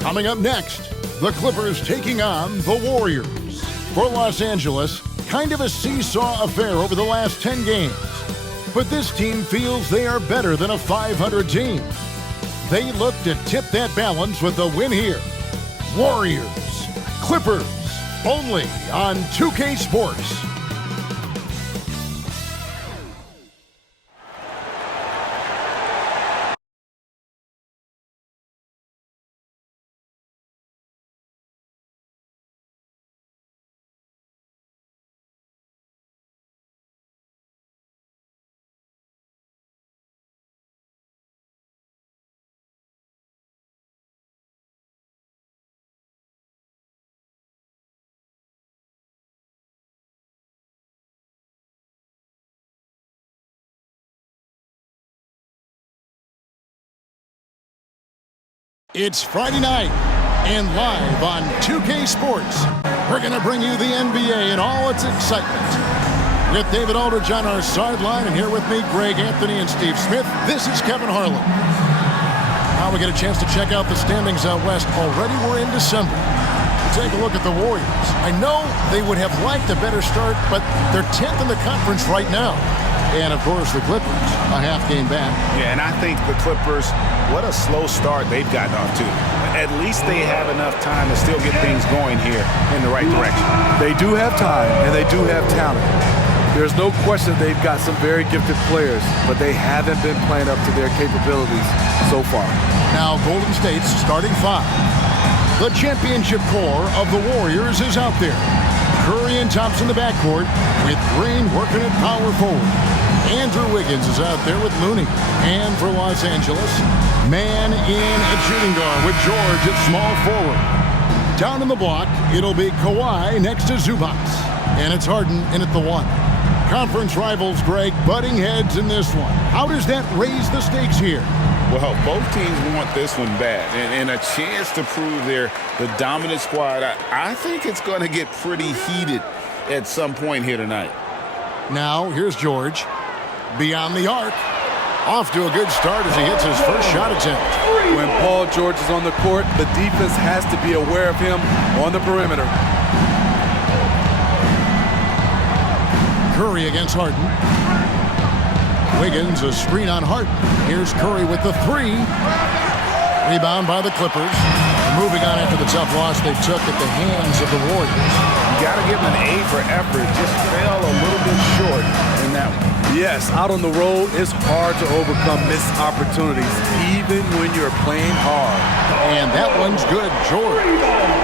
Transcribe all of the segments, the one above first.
Coming up next, the Clippers taking on the Warriors. For Los Angeles, kind of a seesaw affair over the last 10 games. But this team feels they are better than a 500 team. They look to tip that balance with a win here. Warriors, Clippers, only on 2K Sports. It's Friday night, and live on 2K Sports, we're going to bring you the NBA and all its excitement. With David Aldridge on our sideline, and here with me, Greg Anthony and Steve Smith, this is Kevin Harlan. Now we get a chance to check out the standings out west. Already we're in December. Take a look at the Warriors. I know they would have liked a better start, but they're 10th in the conference right now. And, of course, the Clippers, a half game back. Yeah, and I think the Clippers, what a slow start they've gotten off to. At least they have enough time to still get things going here in the right direction. They do have time, and they do have talent. There's no question they've got some very gifted players, but they haven't been playing up to their capabilities so far. Now, Golden State's starting five. The championship core of the Warriors is out there. Curry and Thompson in the backcourt, with Green working at power forward. Andrew Wiggins is out there with Looney. And for Los Angeles, man in at shooting guard with George at small forward. Down in the block, it'll be Kawhi next to Zubac. And it's Harden in at the one. Conference rivals, Greg, butting heads in this one. How does that raise the stakes here? Well, both teams want this one bad, and a chance to prove they're the dominant squad. I think it's going to get pretty heated at some point here tonight. Now, here's George. Beyond the arc. Off to a good start as he hits his first shot attempt. When Paul George is on the court, the defense has to be aware of him on the perimeter. Curry against Harden. Wiggins, a screen on Harden. Here's Curry with the three. Rebound by the Clippers. Moving on after the tough loss they took at the hands of the Warriors. You got to give them an A for effort. Just fell a little bit short in that one. Yes, out on the road, it's hard to overcome missed opportunities, even when you're playing hard. And that one's good, George.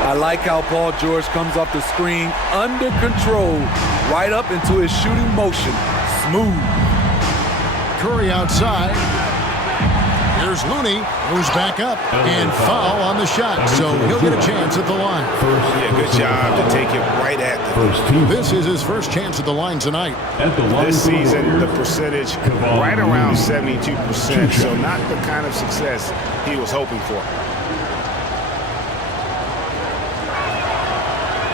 I like how Paul George comes off the screen under control, right up into his shooting motion. Smooth. Curry outside. Here's Looney, who's back up, and foul on the shot, so he'll get a chance at the line. Yeah, good job to take it right at the first team. This is his first chance at the line tonight. This season, the percentage right around 72%, so not the kind of success he was hoping for.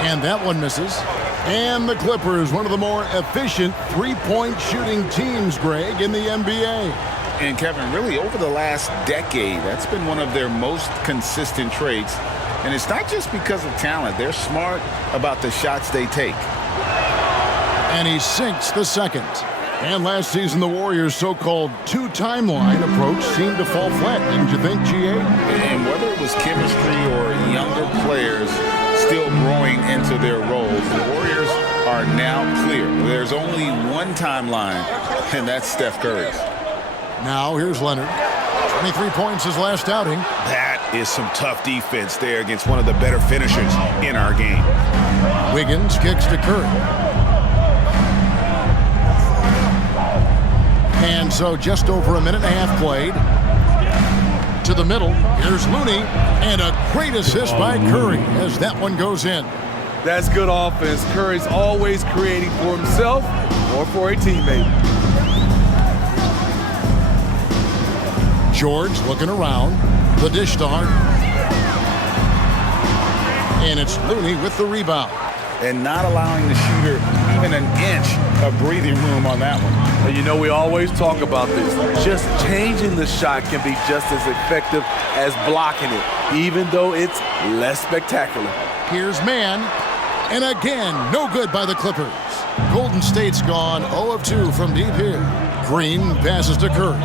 And that one misses. And the Clippers, one of the more efficient three-point shooting teams, Greg, in the NBA. And Kevin, really over the last decade, that's been one of their most consistent traits. And it's not just because of talent. They're smart about the shots they take. And he sinks the second. And last season, the Warriors' so-called two-timeline approach seemed to fall flat, didn't you think, GA? And whether it was chemistry or younger players still growing into their roles, the Warriors are now clear. There's only one timeline, and that's Steph Curry's. Now here's Leonard. 23 points his last outing. That is some tough defense there against one of the better finishers in our game. Wiggins kicks to Curry. And so just over a minute and a half played. To the middle, here's Looney, and a great assist by Curry as that one goes in. That's good offense. Curry's always creating for himself or for a teammate. George looking around. The dish to Harden. And it's Looney with the rebound. And not allowing the shooter even an inch of breathing room on that one. And you know, we always talk about this. Just changing the shot can be just as effective as blocking it. even though it's less spectacular. Here's man, and again, no good by the Clippers. Golden State's gone 0 of 2 from deep here. Green passes to Curry.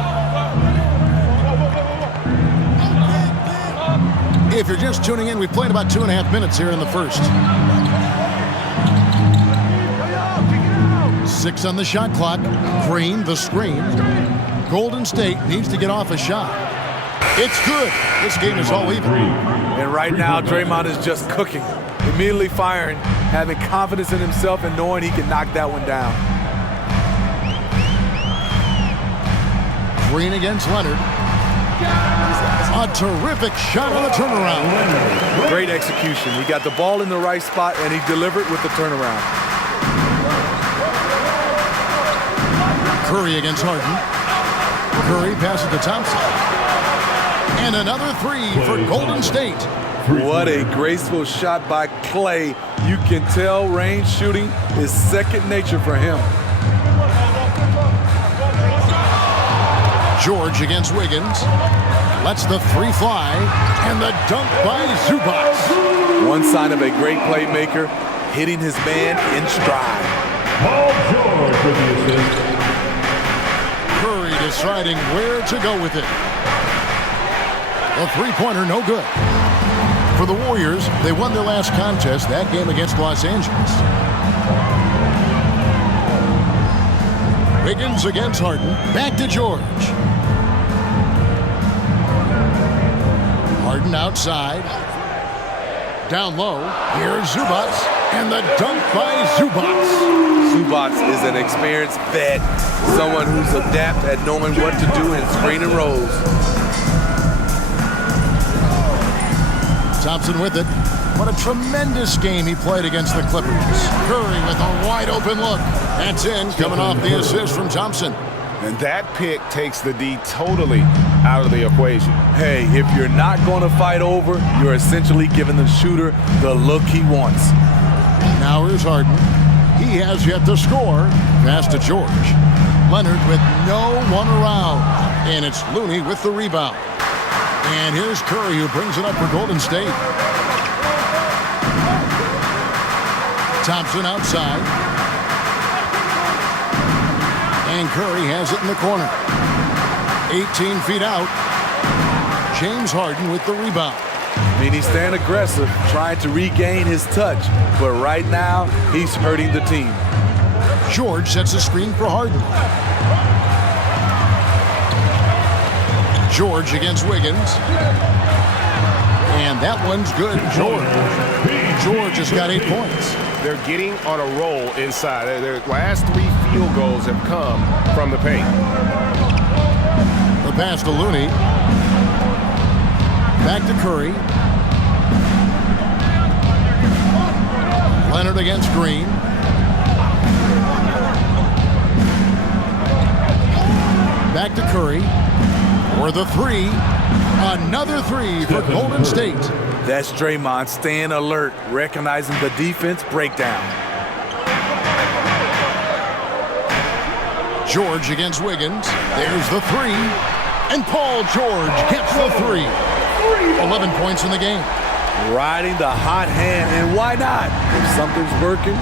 If you're just tuning in, we've played about 2.5 minutes here in the first. 6 on the shot clock. Green, the screen. Golden State needs to get off a shot. It's good. This game is all even. And right now, Draymond is just cooking. Immediately firing, having confidence in himself and knowing he can knock that one down. Green against Leonard. A terrific shot on the turnaround. Great execution. He got the ball in the right spot, and he delivered with the turnaround. Curry against Harden. Curry passes to Thompson. And another 3 for Golden State. What a graceful shot by Clay. You can tell range shooting is second nature for him. George against Wiggins. Lets the 3 fly. And the dunk by Zubac. One sign of a great playmaker, hitting his man in stride. Paul George with the assist. Curry deciding where to go with it. A three-pointer, no good. For the Warriors, they won their last contest, that game against Los Angeles. Wiggins against Harden. Back to George. Harden outside. Down low. Here's Zubac. And the dunk by Zubac. Zubac is an experienced vet. Someone who's adept at knowing what to do in screen and rolls. Thompson with it. What a tremendous game he played against the Clippers. Curry with a wide open look. That's in, coming off the assist from Thompson. And that pick takes the D totally out of the equation. Hey, if you're not going to fight over, you're essentially giving the shooter the look he wants. Now here's Harden. He has yet to score. Pass to George. Leonard with no one around. And it's Looney with the rebound. And here's Curry who brings it up for Golden State. Thompson outside. And Curry has it in the corner. 18 feet out. James Harden with the rebound. I mean, he's staying aggressive, trying to regain his touch. But right now, he's hurting the team. George sets a screen for Harden. George against Wiggins. And that one's good. George has got 8 points. They're getting on a roll inside. Their last 3 field goals have come from the paint. The pass to Looney. Back to Curry. Leonard against Green. Back to Curry. For the 3. Another 3 for Golden State. That's Draymond staying alert, recognizing the defense breakdown. George against Wiggins. There's the 3. And Paul George gets the 3. 11 points in the game. Riding the hot hand, and why not? If something's working,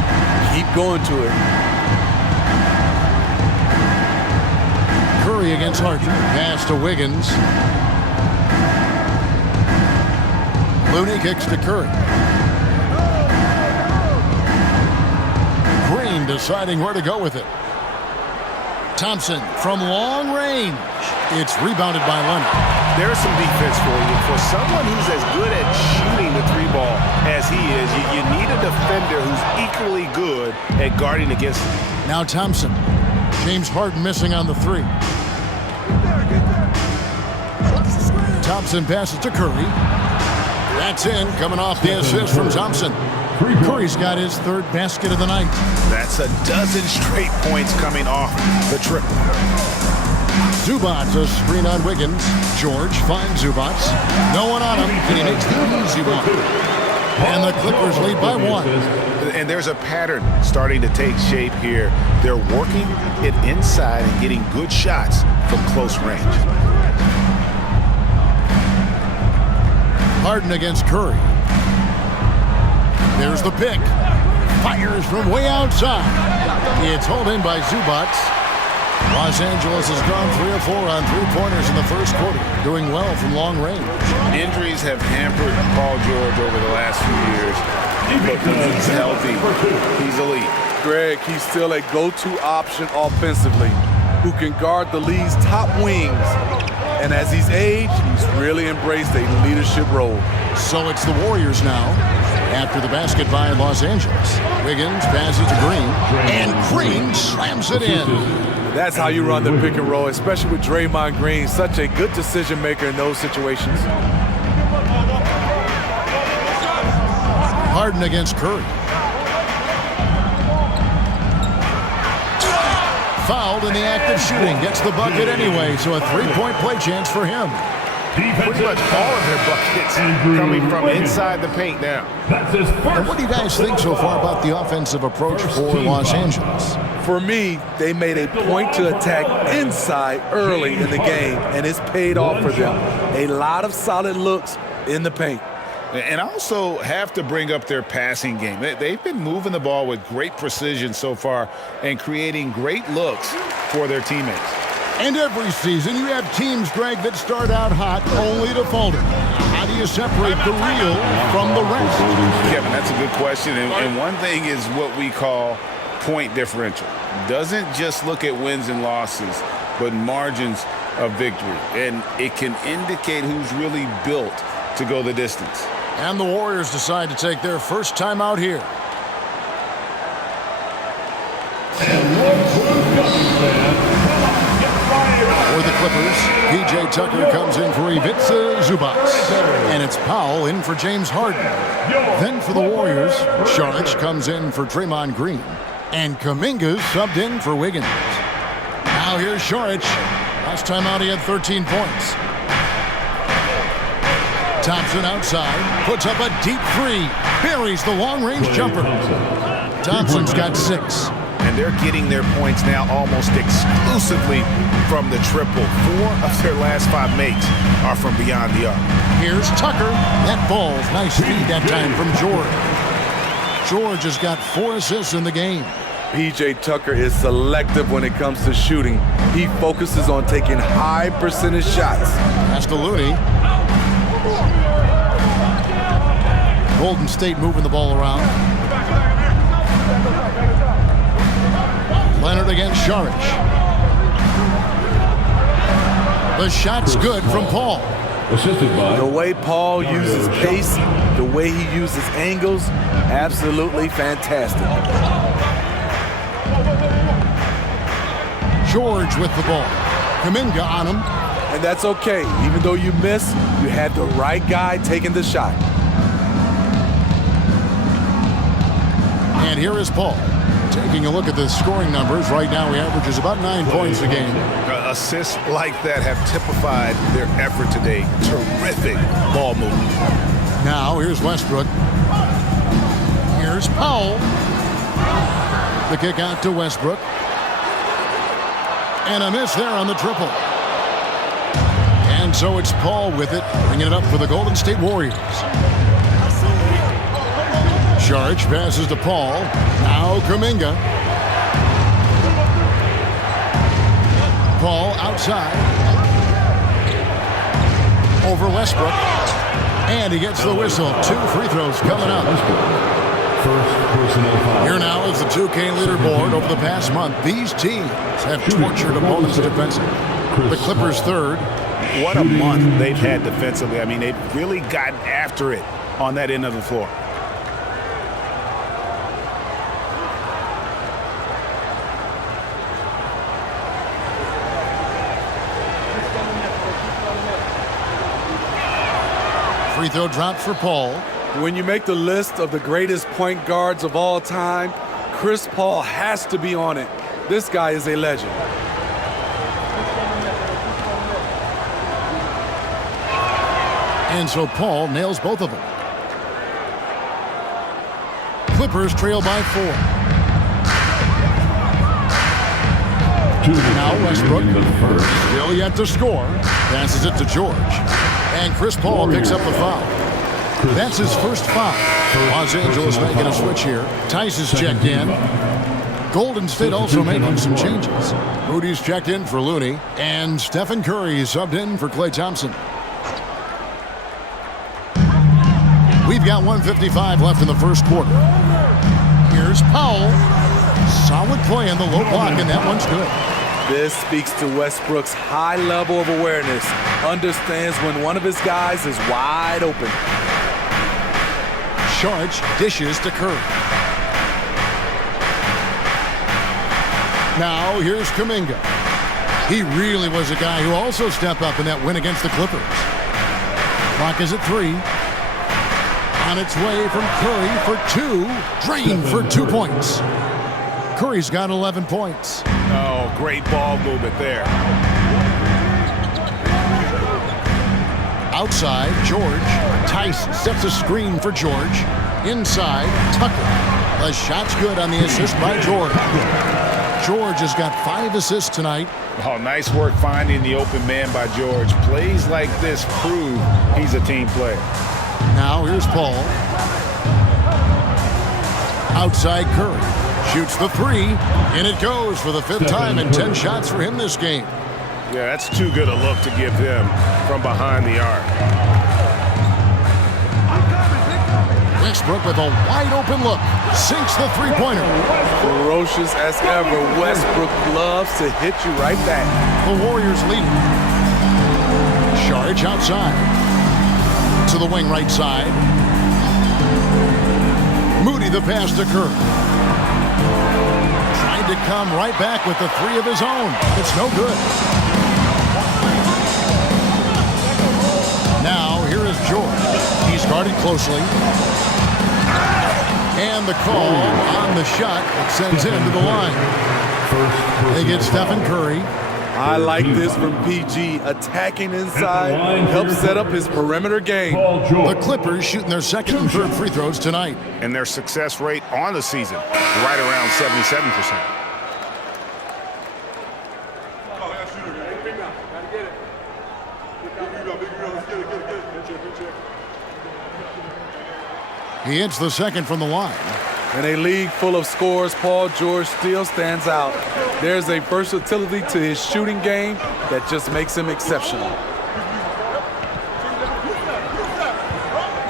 keep going to it. Curry against Harden. Pass to Wiggins. Looney kicks to Curry. Green deciding where to go with it. Thompson from long range. It's rebounded by Leonard. There's some defense for you. For someone who's as good at shooting the 3-ball as he is, you need a defender who's equally good at guarding against him. Now Thompson. James Harden missing on the 3. Thompson passes to Curry. That's in, coming off the assist from Thompson. Curry's got his 3rd basket of the night. That's a dozen straight points coming off the triple. Zubac, a screen on Wiggins. George finds Zubac. No one on him, and he makes the easy one. And the Clippers lead by 1. And there's a pattern starting to take shape here. They're working it inside and getting good shots from close range. Harden against Curry. There's the pick. Fires from way outside. It's hauled in by Zubac. Los Angeles has gone 3 of 4 on three-pointers in the first quarter, doing well from long range. Injuries have hampered Paul George over the last few years. But when he's healthy, he's elite. Greg, he's still a go-to option offensively who can guard the league's top wings. And as he's aged, he's really embraced a leadership role. So it's the Warriors now after the basket by Los Angeles. Wiggins passes to Green, and Green slams it in. That's how you run the pick and roll, especially with Draymond Green, such a good decision maker in those situations. Harden against Curry. Fouled in the act of shooting. Gets the bucket anyway, so a three-point play chance for him. Pretty much all of their buckets coming from inside the paint now. And what do you guys think so far about the offensive approach for Los Angeles? For me, they made a point to attack inside early in the game, and it's paid off for them. A lot of solid looks in the paint. And I also have to bring up their passing game. They've been moving the ball with great precision so far and creating great looks for their teammates. And every season you have teams, Greg, that start out hot only to falter. How do you separate the real from the rest? Kevin, that's a good question. And one thing is what we call point differential. Doesn't just look at wins and losses, but margins of victory. And it can indicate who's really built to go the distance. And the Warriors decide to take their first time out here. For the Clippers, P.J. Tucker comes in for Ivica Zubac. And it's Powell in for James Harden. Then for the Warriors, Saric comes in for Draymond Green. And Kuminga's subbed in for Wiggins. Now here's Saric. Last time out he had 13 points. Thompson outside, puts up a deep three, buries the long-range jumper. Thompson's got 6. And they're getting their points now almost exclusively from the triple. 4 of their last 5 makes are from beyond the arc. Here's Tucker. That ball's nice feed that time from George. George has got 4 assists in the game. P.J. Tucker is selective when it comes to shooting. He focuses on taking high percentage shots. Pass to Looney. Golden State moving the ball around. Leonard against Saric. The shot's good from Paul. The way Paul uses pace, the way he uses angles, absolutely fantastic. George with the ball. Kuminga on him. And that's okay. Even though you miss, you had the right guy taking the shot. And here is Paul. Taking a look at the scoring numbers. Right now he averages about 9 points a game. Assists like that have typified their effort today. Terrific ball movement. Now here's Westbrook. Here's Powell. The kick out to Westbrook. And a miss there on the triple. And so it's Paul with it, bringing it up for the Golden State Warriors. Saric passes to Paul. Now Kuminga. Paul outside. Over Westbrook. And he gets the whistle. 2 free throws coming up. Here now is the 2K leaderboard. Over the past month, these teams have tortured opponents defensively. The Clippers third. What a month they've had defensively. I mean, they've really gotten after it on that end of the floor. Free throw dropped for Paul. When you make the list of the greatest point guards of all time, Chris Paul has to be on it. This guy is a legend. And so Paul nails both of them. Clippers trail by 4. Now Westbrook, still yet to score, passes it to George. And Chris Paul picks up the foul. That's his first foul. Los Angeles making a switch here. Tice is checked in. Golden State also making some changes. Moody's checked in for Looney. And Stephen Curry subbed in for Klay Thompson. We've got 1:55 left in the first quarter. Here's Powell. Solid play in the low block, and that one's good. This speaks to Westbrook's high level of awareness. Understands when one of his guys is wide open. Charge dishes to Curry. Now here's Kuminga. He really was a guy who also stepped up in that win against the Clippers. Clock is at 3. On its way from Curry for 2. Drained for 2 points. Curry's got 11 points. Oh, great ball movement there. Outside, George. Tice sets a screen for George. Inside, Tucker. The shot's good on the assist by George. George has got 5 assists tonight. Oh, nice work finding the open man by George. Plays like this prove he's a team player. Now here's Paul. Outside Curry. Shoots the 3. And it goes for the 5th time in 10 shots for him this game. Yeah, that's too good a look to give him from behind the arc. Westbrook with a wide open look. Sinks the 3-pointer. Ferocious as ever, Westbrook loves to hit you right back. The Warriors lead. Charge outside. To the wing right side. Moody the pass to Curry. Trying to come right back with the 3 of his own. It's no good. Now here is George. He's guarded closely. And the call on the shot that sends him to the line. They get Stephen Curry. I like this from PG. Attacking inside, helps set up his perimeter game. The Clippers shooting their 2nd and 3rd free throws tonight. And their success rate on the season, right around 77%. He hits the 2nd from the line. In a league full of scores, Paul George still stands out. There's a versatility to his shooting game that just makes him exceptional.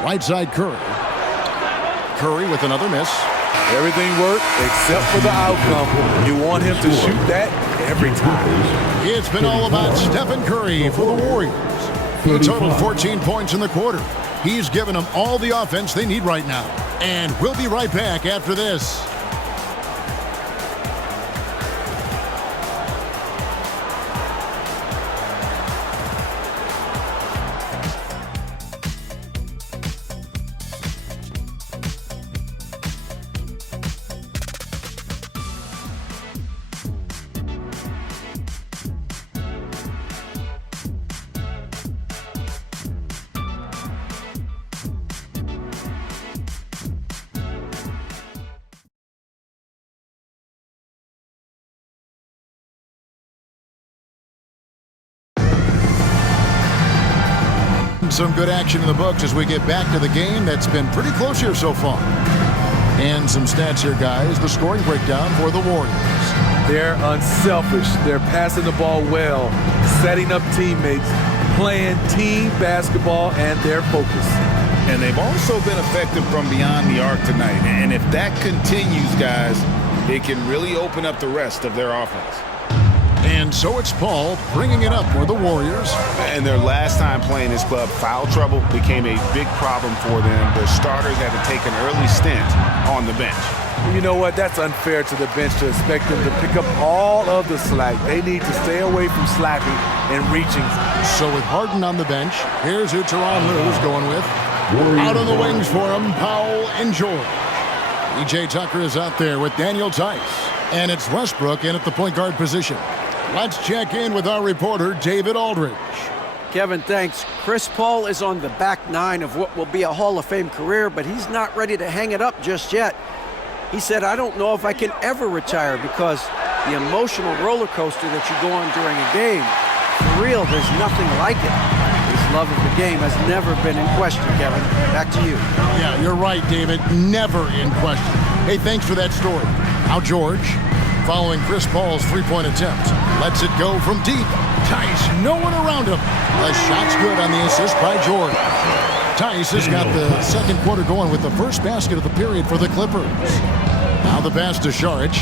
Right side Curry. Curry with another miss. Everything worked except for the outcome. You want him to shoot that every time. It's been all about Stephen Curry for the Warriors. He totaled 14 points in the quarter. He's given them all the offense they need right now. And we'll be right back after this. Some good action in the books as we get back to the game that's been pretty close here so far. And some stats here, guys. The scoring breakdown for the Warriors. They're unselfish. They're passing the ball well, setting up teammates, playing team basketball, and they're focused. And they've also been effective from beyond the arc tonight. And if that continues, guys, it can really open up the rest of their offense. And so it's Paul bringing it up for the Warriors. And their last time playing this club, foul trouble became a big problem for them. Their starters had to take an early stint on the bench. You know what? That's unfair to the bench to expect them to pick up all of the slack. They need to stay away from slacking and reaching. So with Harden on the bench, here's who Tyronn Lue's going with. Out on the wings for him, Powell and George. E.J. Tucker is out there with Daniel Tice. And it's Westbrook in at the point guard position. Let's check in with our reporter, David Aldridge. Kevin, thanks. Chris Paul is on the back 9 of what will be a Hall of Fame career, but he's not ready to hang it up just yet. He said, I don't know if I can ever retire because the emotional roller coaster that you go on during a game, for real, there's nothing like it. His love of the game has never been in question, Kevin. Back to you. Yeah, you're right, David. Never in question. Hey, thanks for that story. Now George, following Chris Paul's three-point attempt, lets it go from deep. Tice, no one around him. The shot's good on the assist by George. Tice has got the second quarter going with the first basket of the period for the Clippers. Now the pass to Šarić.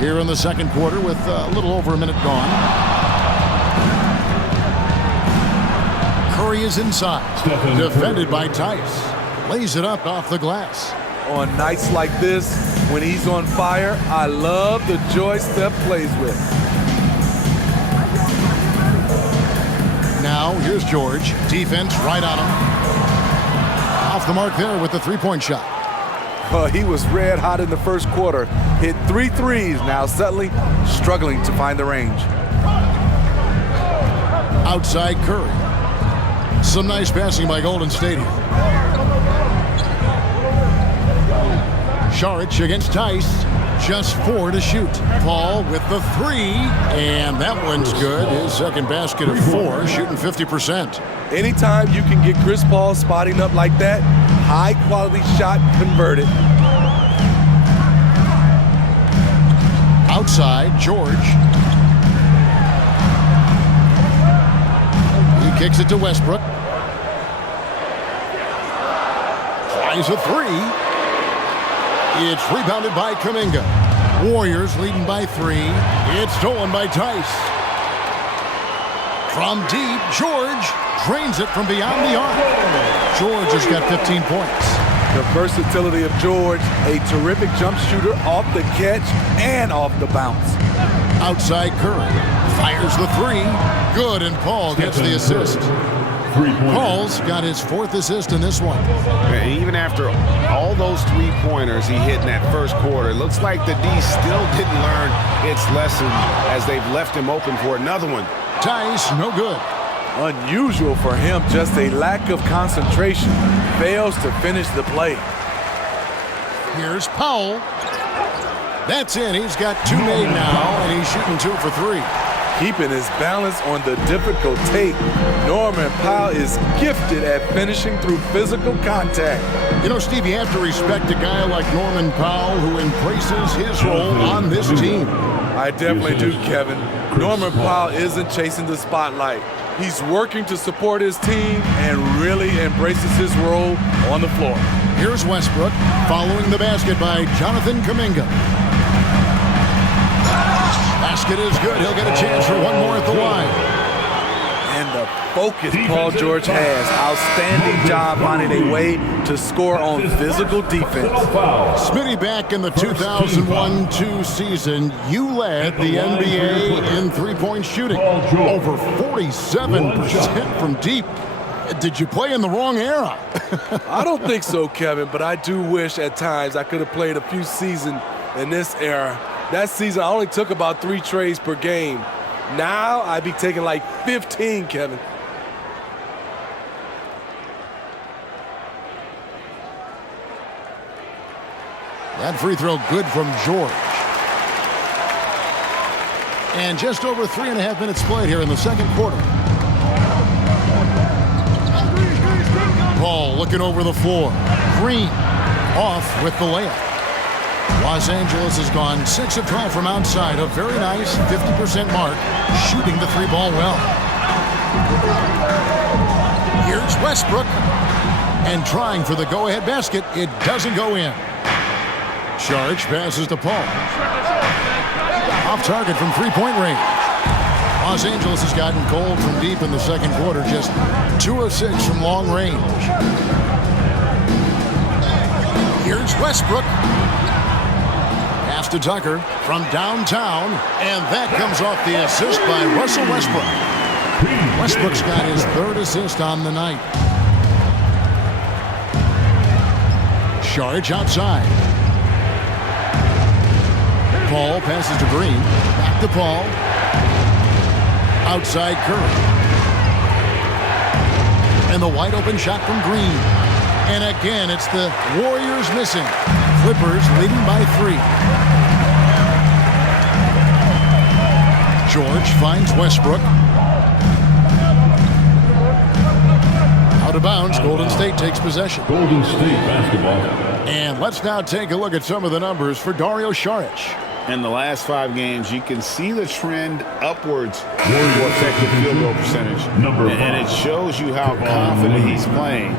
Here in the second quarter with a little over a minute gone. Curry is inside. Defended by Tice. Lays it up off the glass. On nights like this, when he's on fire, I love the joy Steph plays with. Now, here's George. Defense right on him. Off the mark there with the three-point shot. He was red hot in the first quarter. Hit 3 threes, now suddenly struggling to find the range. Outside Curry. Some nice passing by Golden State here. Šarić against Tice. Just 4 to shoot. Paul with the 3, and that one's good. His second basket of 4, shooting 50%. Anytime you can get Chris Paul spotting up like that, high-quality shot converted. Outside, George. He kicks it to Westbrook. Tries a 3. It's rebounded by Kuminga. Warriors leading by 3. It's stolen by Tice. From deep, George drains it from beyond the arc. George has got 15 points. The versatility of George, a terrific jump shooter off the catch and off the bounce. Outside Curry. Fires the 3. Good, and Paul gets the assist. Paul's got his 4th assist in this one. And even after all those three-pointers he hit in that first quarter, it looks like the D still didn't learn its lesson as they've left him open for another one. Tice, no good. Unusual for him, just a lack of concentration. Fails to finish the play. Here's Powell. That's in. He's got 2 made now, and he's shooting 2 for 3. Keeping his balance on the difficult take. Norman Powell is gifted at finishing through physical contact. You know, Steve, you have to respect a guy like Norman Powell who embraces his role on this team. I definitely do, Kevin. Norman Powell isn't chasing the spotlight. He's working to support his team and really embraces his role on the floor. Here's Westbrook following the basket by Jonathan Kuminga. Basket is good. He'll get a chance for one more at the line. And the focus Paul George has. Outstanding job finding a way to score on physical defense. Smitty, back in the 2001-2 season, you led the NBA in three-point shooting. Over 47% from deep. Did you play in the wrong era? I don't think so, Kevin, but I do wish at times I could have played a few seasons in this era. That season, I only took about 3 trades per game. Now, I'd be taking like 15, Kevin. That free throw good from George. And just over 3.5 minutes played here in the second quarter. Paul looking over the floor. Green off with the layup. Los Angeles has gone 6 of 12 from outside. A very nice 50% mark, shooting the 3 ball well. Here's Westbrook. And trying for the go-ahead basket. It doesn't go in. Šarić passes to Paul. Off target from three-point range. Los Angeles has gotten cold from deep in the second quarter. Just 2 of 6 from long range. Here's Westbrook. Pass to Tucker from downtown, and that comes off the assist by Russell Westbrook. Westbrook's got his 3rd assist on the night. Šarić outside. Paul passes to Green. Back to Paul. Outside Curry. And the wide open shot from Green. And again, it's the Warriors missing. Clippers leading by 3. George finds Westbrook. Out of bounds, Golden State takes possession. Golden State basketball. And let's now take a look at some of the numbers for Dario Saric. In the last 5 games, you can see the trend upwards for effective field goal percentage. And it shows you how confident he's playing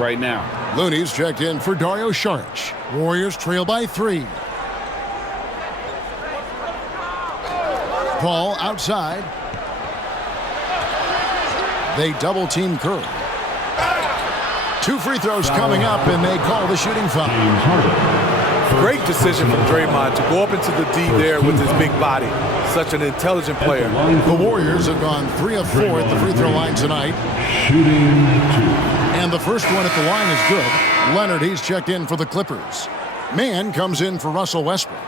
right now. Looney's checked in for Dario Saric. Warriors trail by 3. Paul outside. They double team Curry. 2 free throws coming up, and they call the shooting foul. Great decision from Draymond to go up into the D there with his big body. Such an intelligent player. The Warriors have gone 3 of 4 at the free throw line tonight. Shooting 2. And the first one at the line is good. Leonard, he's checked in for the Clippers. Mann comes in for Russell Westbrook.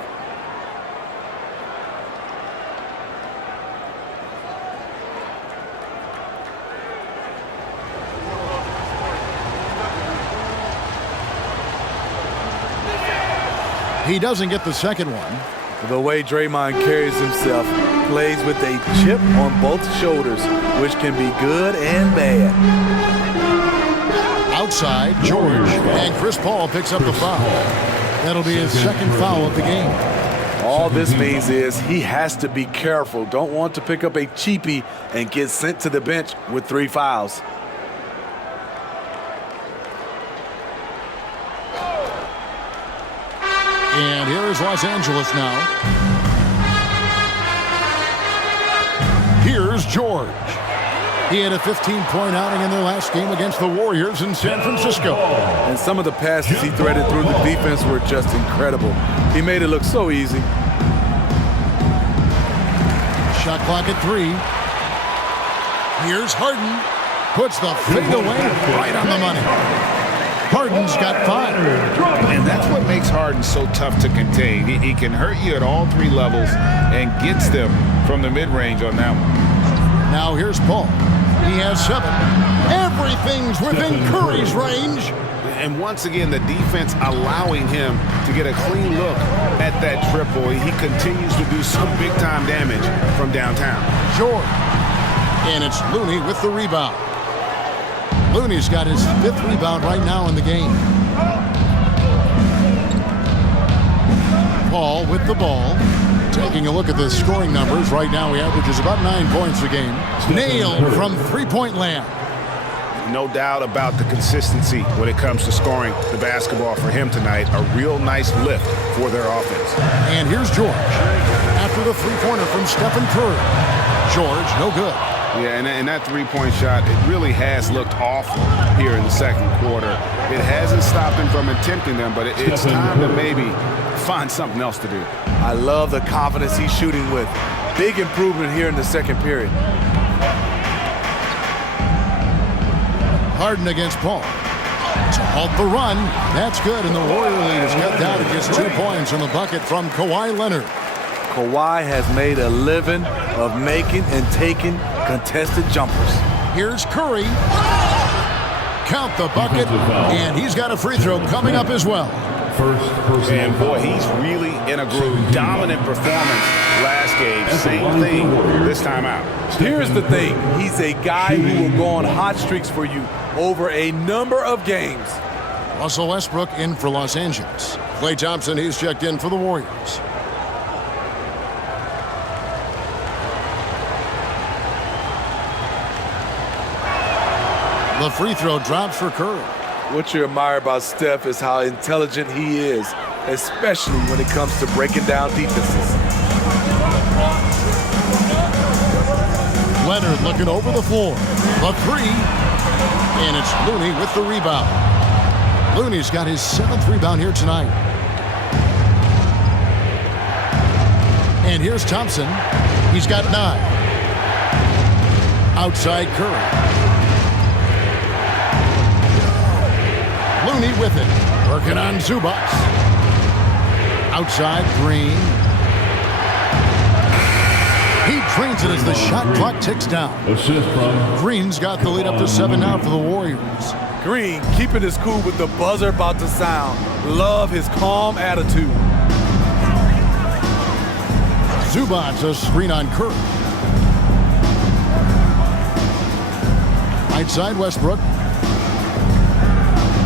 He doesn't get the second one. The way Draymond carries himself, plays with a chip on both shoulders, which can be good and bad. Outside, George, and Chris Paul picks up the foul. That'll be his second foul of the game. All this means is he has to be careful. Don't want to pick up a cheapie and get sent to the bench with 3 fouls. And here is Los Angeles now. Here's George. He had a 15-point outing in their last game against the Warriors in San Francisco. And some of the passes he threaded through the defense were just incredible. He made it look so easy. Shot clock at 3. Here's Harden. Puts the fadeaway right on the money. Harden's got 5. And that's what makes Harden so tough to contain. He can hurt you at all 3 levels and gets them from the mid-range on that one. Now here's Paul. He has 7. Everything's within Curry's range. And once again, the defense allowing him to get a clean look at that triple. He continues to do some big-time damage from downtown. George. And it's Looney with the rebound. Looney's got his 5th rebound right now in the game. Paul with the ball. Taking a look at the scoring numbers. Right now he averages about 9 points a game. Nailed from 3-point land. No doubt about the consistency when it comes to scoring the basketball for him tonight. A real nice lift for their offense. And here's George. After the 3-pointer from Stephen Curry. George, no good. Yeah, and that 3-point shot, it really has looked awful here in the second quarter. It hasn't stopped him from attempting them, but it's time to maybe find something else to do. I love the confidence he's shooting with. Big improvement here in the second period. Harden against Paul. To halt the run. That's good, and the Warrior lead is cut down to just 2 points on the bucket from Kawhi Leonard. Kawhi has made a living of making and taking contested jumpers. Here's Curry. Count the bucket, and he's got a free throw coming up as well. And boy, he's really in a groove. Dominant performance last game. Same thing this time out. Here's the thing. He's a guy who will go on hot streaks for you over a number of games. Russell Westbrook in for Los Angeles. Klay Thompson, he's checked in for the Warriors. The free throw drops for Curry. What you admire about Steph is how intelligent he is, especially when it comes to breaking down defenses. Leonard looking over the floor. The 3. And it's Looney with the rebound. Looney's got his 7th rebound here tonight. And here's Thompson. He's got 9. Outside Curry. Looney with it. Working on Zubac. Outside Green. He drains it as the shot clock ticks down. Assist from Green's got the lead up to 7 now for the Warriors. Green keeping his cool with the buzzer about to sound. Love his calm attitude. Zubac a screen on Curry. Right side, Westbrook.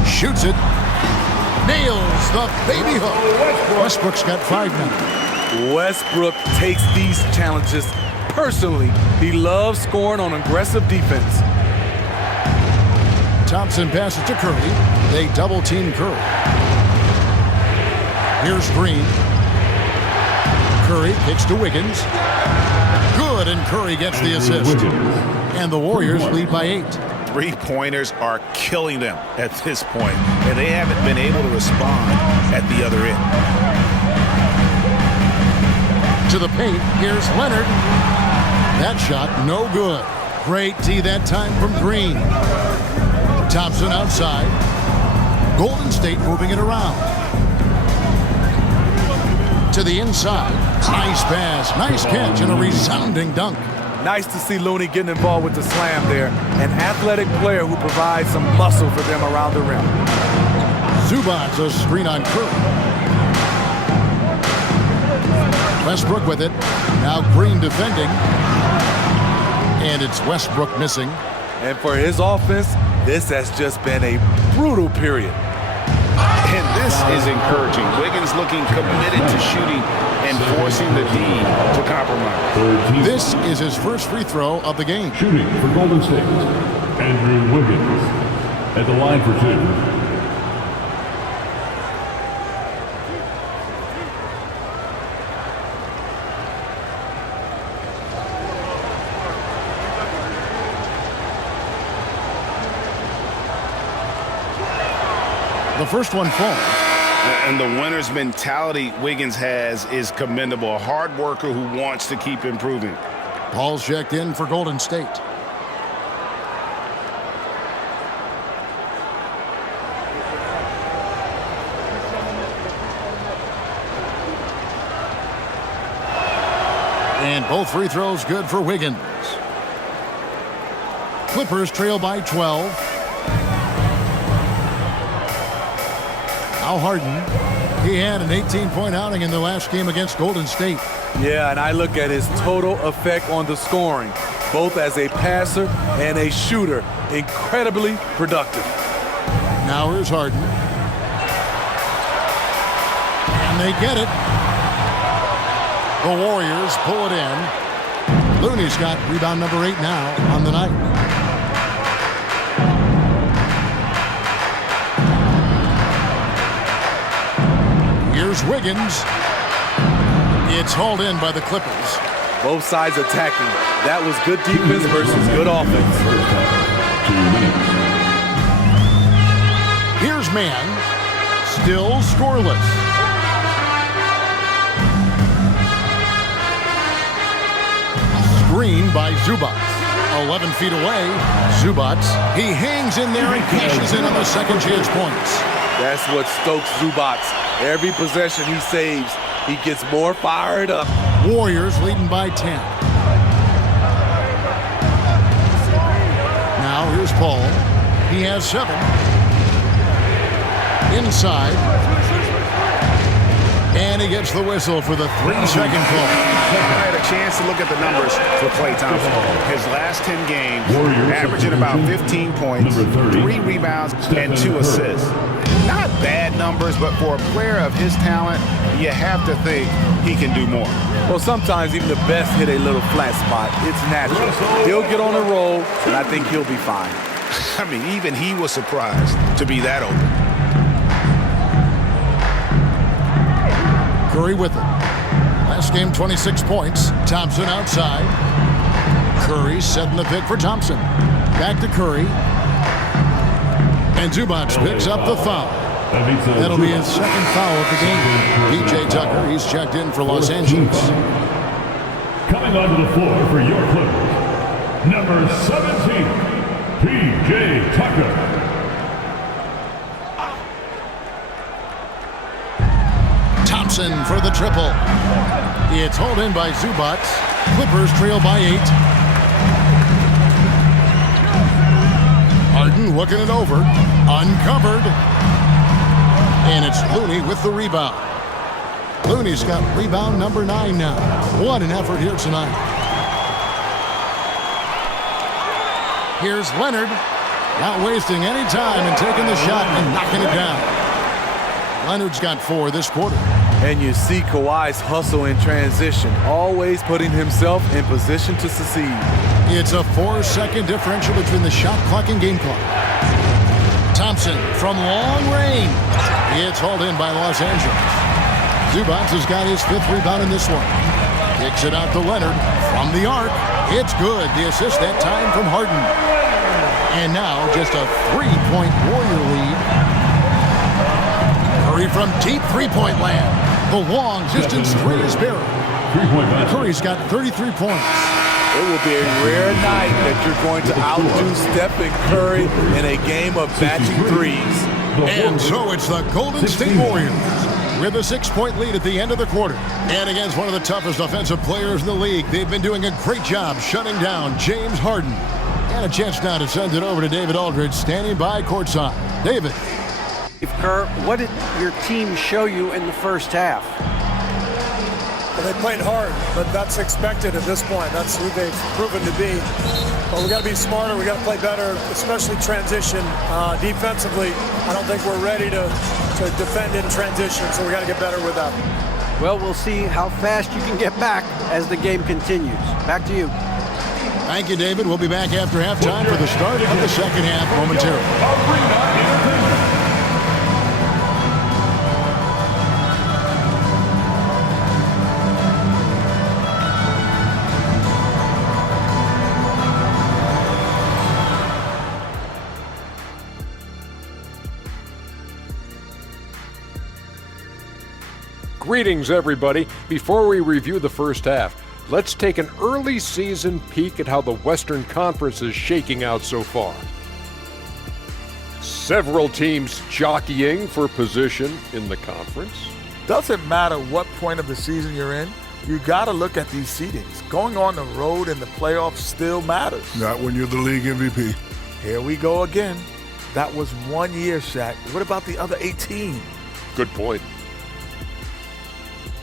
Shoots it. Nails the baby hook. Westbrook's got 5 now. Westbrook takes these challenges personally. He loves scoring on aggressive defense. Thompson passes to Curry. They double-team Curry. Here's Green. Curry kicks to Wiggins. Good, and Curry gets the assist. And the Warriors lead by 8. Three-pointers are killing them at this point, and they haven't been able to respond at the other end. To the paint, here's Leonard. That shot, no good. Great D that time from Green. Thompson outside. Golden State moving it around. To the inside. Nice pass, nice catch, and a resounding dunk. Nice to see Looney getting involved with the slam there. An athletic player who provides some muscle for them around the rim. Zubac's a screen on Curry. Westbrook with it. Now Green defending. And it's Westbrook missing. And for his offense, this has just been a brutal period. And this is encouraging. Wiggins looking committed to shooting and forcing the D to compromise. This is his first free throw of the game. Shooting for Golden State, Andrew Wiggins. At the line for 2. The first one falls. And the winner's mentality Wiggins has is commendable. A hard worker who wants to keep improving. Paul's checked in for Golden State. And both free throws good for Wiggins. Clippers trail by 12. Al Harden, he had an 18-point outing in the last game against Golden State. Yeah, and I look at his total effect on the scoring, both as a passer and a shooter. Incredibly productive. Now here's Harden. And they get it. The Warriors pull it in. Looney's got rebound number 8 now on the night. Here's Wiggins. It's hauled in by the Clippers. Both sides attacking. That was good defense versus good offense. Here's Man. Still scoreless. Screen by Zubac. 11 feet away. Zubac. He hangs in there and cashes in on the second chance points. That's what stokes Zubac. Every possession he saves, he gets more fired up. Warriors leading by 10. Now here's Paul. He has 7. Inside. And he gets the whistle for the 3-second call. I had a chance to look at the numbers for Klay Thompson. His last 10 games, averaging about 15 points, 3 rebounds, and 2 assists. Not bad numbers, but for a player of his talent, you have to think he can do more. Well, sometimes even the best hit a little flat spot. It's natural. He'll get on a roll, and I think he'll be fine. I mean, even he was surprised to be that open. Curry with it. Last game, 26 points. Thompson outside. Curry setting the pick for Thompson. Back to Curry. And Zubac picks up the foul. That'll be his second foul of the game. P.J. Tucker, he's checked in for Los Angeles. Coming onto the floor for your Clippers, number 17, P.J. Tucker. Thompson for the triple. It's hauled in by Zubac. Clippers trail by 8. Harden looking it over. Uncovered. And it's Looney with the rebound. Looney's got rebound number 9 now. What an effort here tonight. Here's Leonard, not wasting any time and taking the shot and knocking it down. Leonard's got 4 this quarter. And you see Kawhi's hustle in transition, always putting himself in position to succeed. It's a 4-second differential between the shot clock and game clock. Thompson from long range. It's hauled in by Los Angeles. Zubac has got his 5th rebound in this one. Kicks it out to Leonard from the arc. It's good. The assist that time from Harden. And now just a 3-point Warrior lead. Curry from deep 3-point land. The long distance 3 is buried. Curry's got 33 points. It will be a rare night that you're going to outdo Stephen Curry in a game of batching threes. And so it's the Golden State Warriors with a 6-point lead at the end of the quarter. And against one of the toughest offensive players in the league, they've been doing a great job shutting down James Harden. And a chance now to send it over to David Aldridge, standing by courtside. David. Kerr, what did your team show you in the first half? Well, they played hard, but that's expected at this point. That's who they've proven to be. But we got to be smarter. We got to play better, especially transition. Defensively, I don't think we're ready to defend in transition, so we got to get better with that. Well, we'll see how fast you can get back as the game continues. Back to you. Thank you, David. We'll be back after halftime for the start of the second half momentarily. Greetings, everybody. Before we review the first half, let's take an early season peek at how the Western Conference is shaking out so far. Several teams jockeying for position in the conference. Doesn't matter what point of the season you're in, you got to look at these seedings. Going on the road in the playoffs still matters. Not when you're the league MVP. Here we go again. That was 1 year, Shaq. What about the other 18? Good point.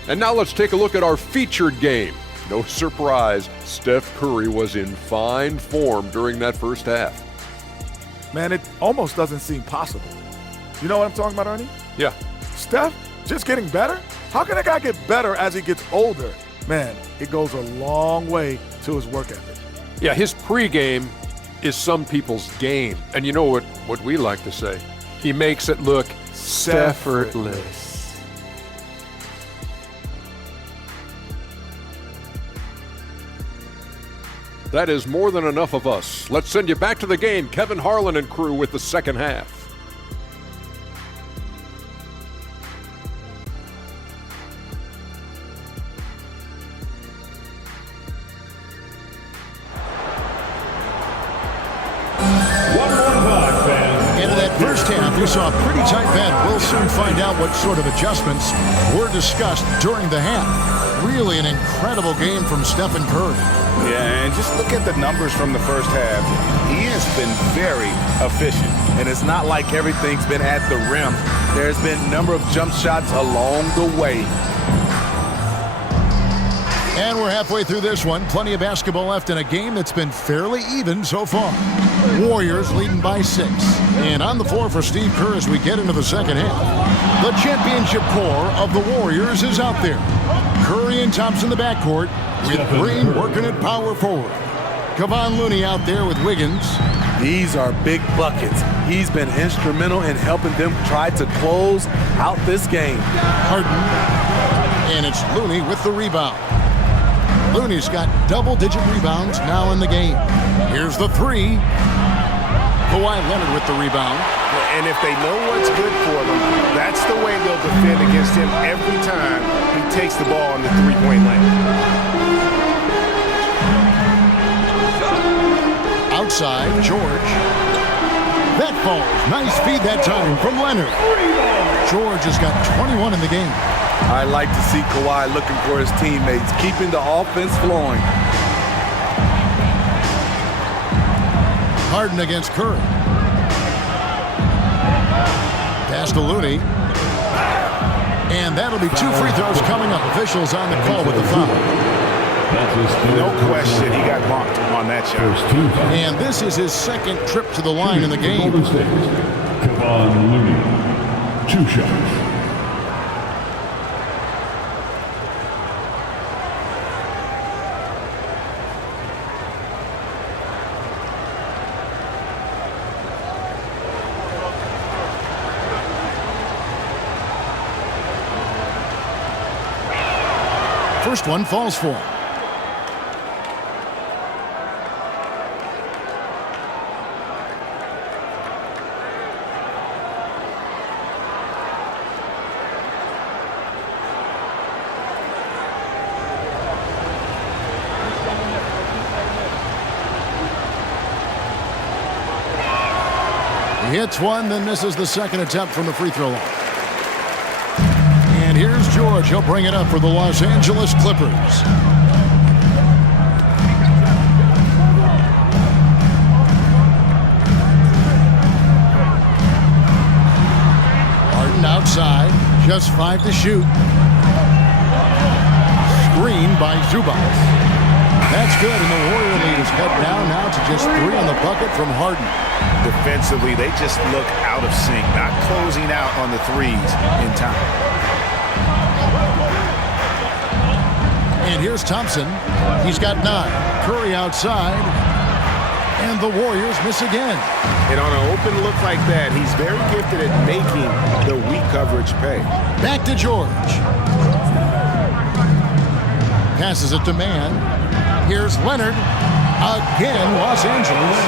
And now let's take a look at our featured game. No surprise, Steph Curry was in fine form during that first half. Man, it almost doesn't seem possible. You know what I'm talking about, Ernie? Yeah. Steph just getting better? How can a guy get better as he gets older? Man, it goes a long way to his work ethic. Yeah, his pregame is some people's game. And you know what we like to say? He makes it look Steph-effortless. That is more than enough of us. Let's send you back to the game. Kevin Harlan and crew with the second half. Into that first half, we saw a pretty tight battle. We'll soon find out what sort of adjustments were discussed during the half. Really an incredible game from Stephen Curry. Yeah, and just look at the numbers from the first half. He has been very efficient. And it's not like everything's been at the rim. There's been a number of jump shots along the way. And we're halfway through this one. Plenty of basketball left in a game that's been fairly even so far. Warriors leading by 6. And on the floor for Steve Kerr as we get into the second half. The championship core of the Warriors is out there. Curry and Thompson in the backcourt with Green working at power forward. Kevon Looney out there with Wiggins. These are big buckets. He's been instrumental in helping them try to close out this game. Harden. And it's Looney with the rebound. Looney's got double-digit rebounds now in the game. Here's the 3. Kawhi Leonard with the rebound. And if they know what's good for them, that's the way they'll defend against him every time he takes the ball in the three-point lane. Outside, George. That falls. Nice feed that time from Leonard. George has got 21 in the game. I like to see Kawhi looking for his teammates, keeping the offense flowing. Harden against Curry. Pass to Looney. And that'll be 2 free throws coming up. Officials on the call with the foul. No question, he got bumped on that shot. And this is his second trip to the line in the game. Golden State, Kevon Looney, 2 shots. First one falls for him. He hits one, then misses the second attempt from the free throw line. And here's George. He'll bring it up for the Los Angeles Clippers. Harden outside, just 5 to shoot. Screen by Zubac. That's good, and the Warrior lead is cut down now to just 3 on the bucket from Harden. Defensively, they just look out of sync, not closing out on the threes in time. And here's Thompson. He's got 9. Curry outside. And the Warriors miss again. And on an open look like that, he's very gifted at making the weak coverage pay. Back to George. Passes it to Mann. Here's Leonard. Again, Los Angeles.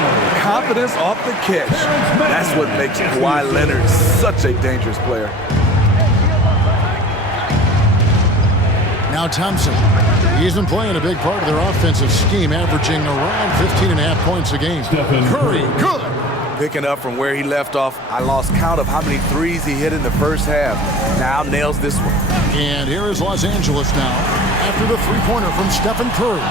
Confidence off the catch. That's what makes Kawhi Leonard such a dangerous player. Now Thompson. He's been playing a big part of their offensive scheme, averaging around 15.5 points a game. Curry, good. Picking up from where he left off, I lost count of how many threes he hit in the first half. Now nails this one. And here is Los Angeles now after the three-pointer from Stephen Curry.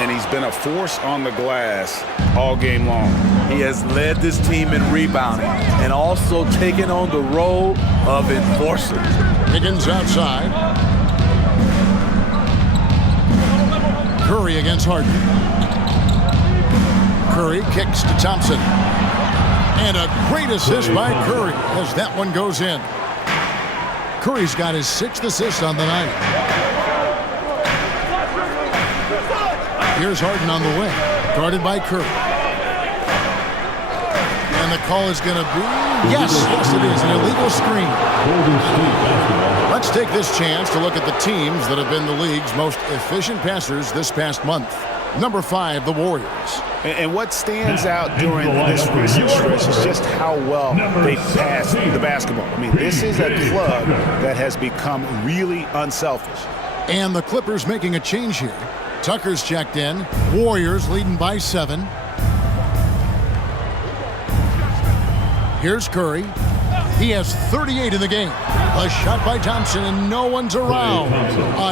And he's been a force on the glass all game long. He has led this team in rebounding and also taken on the role of enforcer. Higgins outside. Curry against Harden. Curry kicks to Thompson. And a great assist by Curry as that one goes in. Curry's got his 6th assist on the night. Here's Harden on the wing, guarded by Curry. And the call is going to be, yes, it is, an illegal screen. Let's take this chance to look at the teams that have been the league's most efficient passers this past month. Number 5, the Warriors. And what stands out during this recent stretch is just how well they pass the basketball. I mean, this is a club that has become really unselfish. And the Clippers making a change here. Tucker's checked in. Warriors leading by 7. Here's Curry. He has 38 in the game. A shot by Thompson, and no one's around.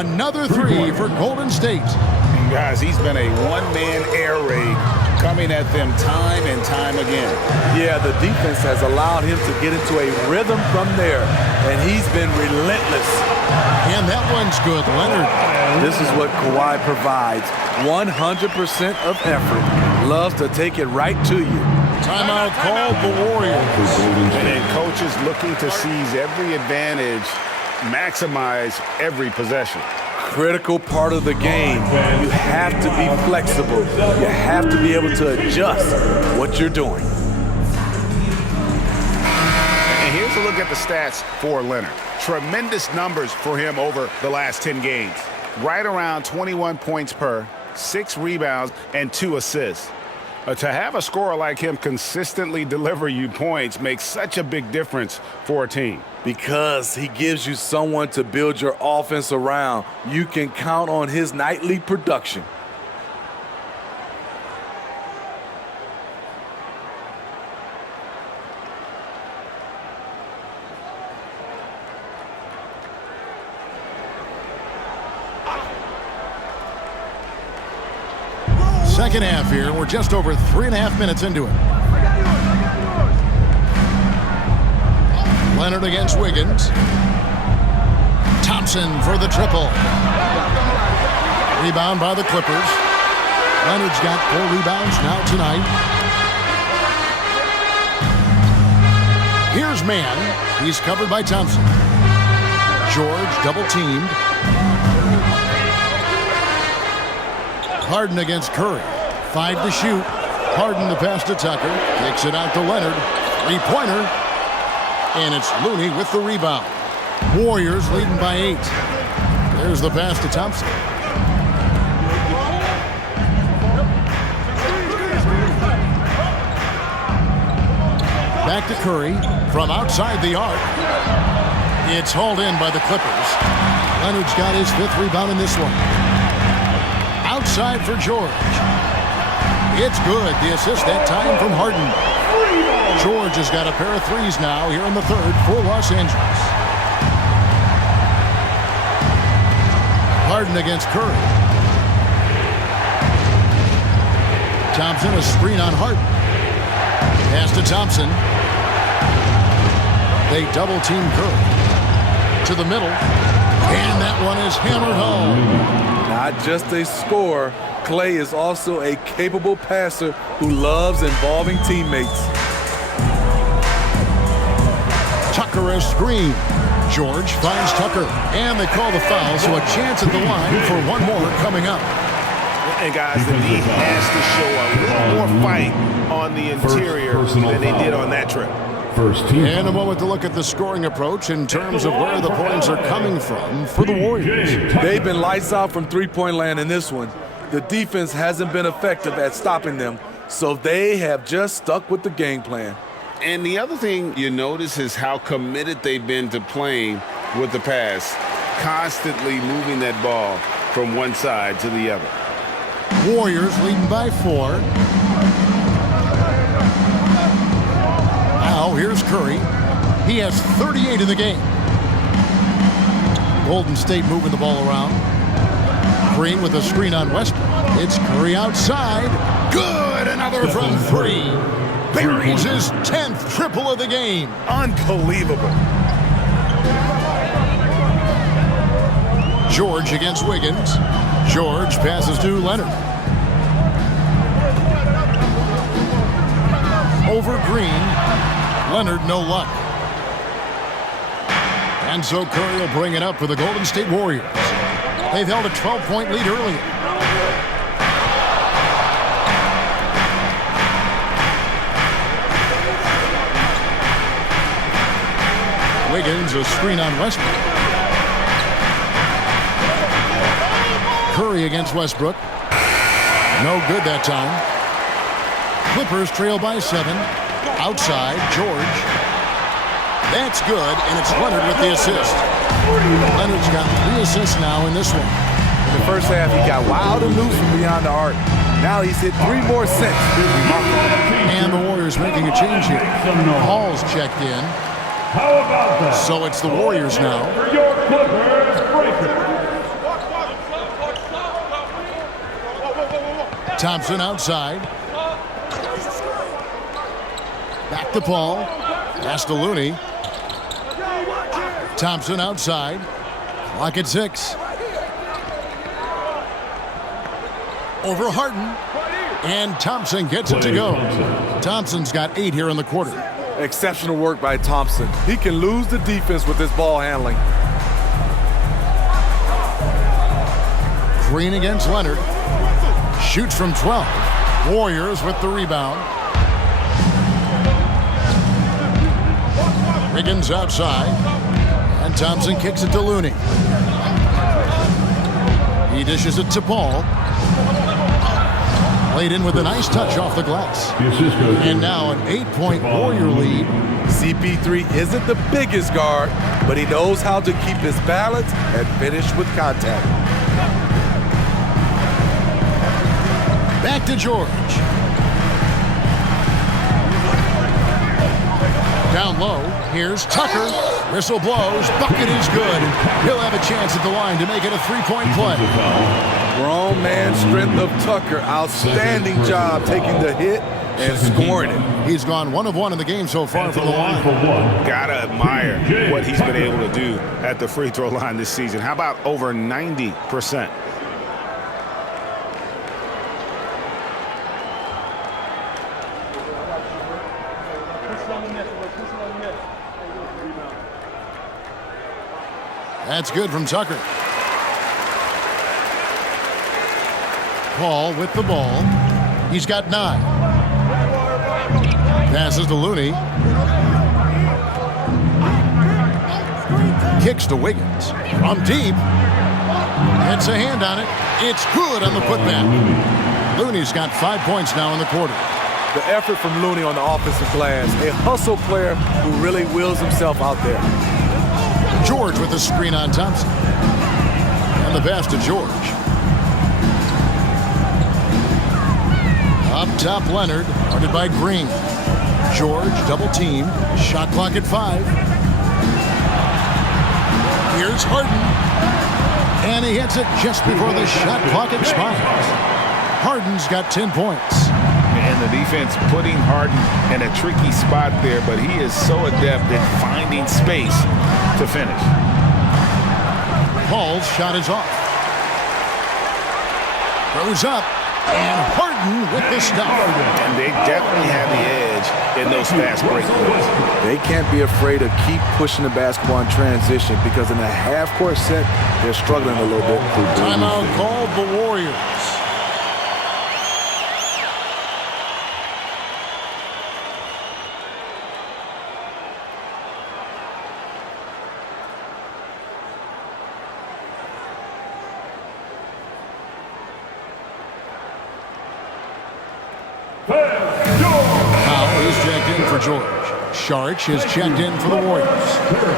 Another 3 for Golden State. And guys, he's been a one-man air raid coming at them time and time again. Yeah, the defense has allowed him to get into a rhythm from there, and he's been relentless. And that one's good, Leonard. This is what Kawhi provides. 100% of effort. Loves to take it right to you. Timeout called the Warriors. And coaches looking to seize every advantage, maximize every possession. Critical part of the game. You have to be flexible. You have to be able to adjust what you're doing. And here's a look at the stats for Leonard. Tremendous numbers for him over the last 10 games. Right around 21 points per, 6 rebounds, and 2 assists. To have a scorer like him consistently deliver you points makes such a big difference for a team. Because he gives you someone to build your offense around. You can count on his nightly production. Second half here. We're just over 3.5 minutes into it. Leonard against Wiggins. Thompson for the triple. Rebound by the Clippers. Leonard's got 4 rebounds now tonight. Here's Mann. He's covered by Thompson. George double-teamed. Harden against Curry. 5 to shoot. Harden the pass to Tucker. Takes it out to Leonard. Three-pointer. And it's Looney with the rebound. Warriors leading by 8. There's the pass to Thompson. Back to Curry from outside the arc. It's hauled in by the Clippers. Leonard's got his 5th rebound in this one. Outside for George. It's good. The assist that time from Harden. George has got a pair of threes now here in the 3rd for Los Angeles. Harden against Curry. Thompson, a screen on Harden. Pass to Thompson. They double-team Curry. To the middle. And that one is hammered home. Not just a scorer, Clay is also a capable passer who loves involving teammates. Tucker a screen. George finds Tucker. And they call the foul, so a chance at the line for one more coming up. And guys, the D has to show a little more fight on the interior than they did on that trip. First team. And a moment to look at the scoring approach in terms of where the points are coming from for the Warriors. They've been lights out from three-point land in this one. The defense hasn't been effective at stopping them, so they have just stuck with the game plan. And the other thing you notice is how committed they've been to playing with the pass, constantly moving that ball from one side to the other. Warriors leading by 4. Now here's Curry. He has 38 in the game. Golden State moving the ball around. Green with a screen on Westbrook. It's Curry outside. Good, another from 3. Buries his 10th triple of the game. Unbelievable. George against Wiggins. George passes to Leonard. Over Green. Leonard, no luck. And so Curry will bring it up for the Golden State Warriors. They've held a 12-point lead earlier. Wiggins, a screen on Westbrook. Curry against Westbrook. No good that time. Clippers trail by 7. Outside, George. That's good, and it's Leonard with the assist. Leonard's got 3 assists now in this one. In the first half, he got wild and loose from beyond the arc. Now he's hit 3 more sets. And the Warriors making a change here. Hall's checked in. So it's the Warriors now. Thompson outside. Back to Paul. Pass to Looney. Thompson outside. Clock at 6. Over Harden. And Thompson gets it to go. Thompson's got 8 here in the quarter. Exceptional work by Thompson. He can lose the defense with his ball handling. Green against Leonard. Shoots from 12. Warriors with the rebound. Wiggins outside. And Thompson kicks it to Looney. He dishes it to Paul. Played in with a nice touch off the glass. And now an 8-point Warrior lead. CP3 isn't the biggest guard, but he knows how to keep his balance and finish with contact. Back to George. Down low, here's Tucker. Whistle blows, bucket is good. He'll have a chance at the line to make it a 3-point play. Grown man strength of Tucker. Outstanding job taking the hit and scoring it. He's gone 1 of 1 in the game so far from the line. Gotta admire what he's been able to do at the free throw line this season. How about over 90%? That's good from Tucker. Paul with the ball. He's got 9. Passes to Looney. Kicks to Wiggins. From deep. Gets a hand on it. It's good on the putback. Looney's got 5 points now in the quarter. The effort from Looney on the offensive glass. A hustle player who really wills himself out there. George with the screen on Thompson. And the pass to George. Up top, Leonard, guarded by Green. George, double team. Shot clock at 5. Here's Harden. And he hits it just before the shot clock expires. Harden's got 10 points. And the defense putting Harden in a tricky spot there, but he is so adept at finding space to finish. Paul's shot is off. Goes up. And Harden with the stop. And they definitely have the edge in those fast break plays. They can't be afraid to keep pushing the basketball in transition because in a half-court set, they're struggling a little bit. Timeout called the Warriors. Powell is checked in for George. Sharch is checked in for the Warriors.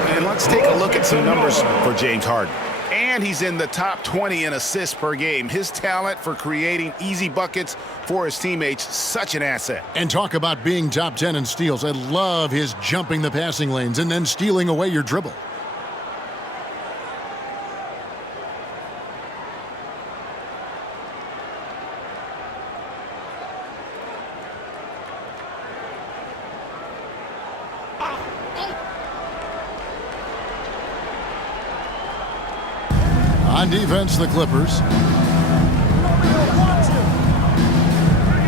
And let's take a look at some numbers for James Harden. And he's in the top 20 in assists per game. His talent for creating easy buckets for his teammates, such an asset. And talk about being top 10 in steals. I love his jumping the passing lanes and then stealing away your dribble. On defense, the Clippers.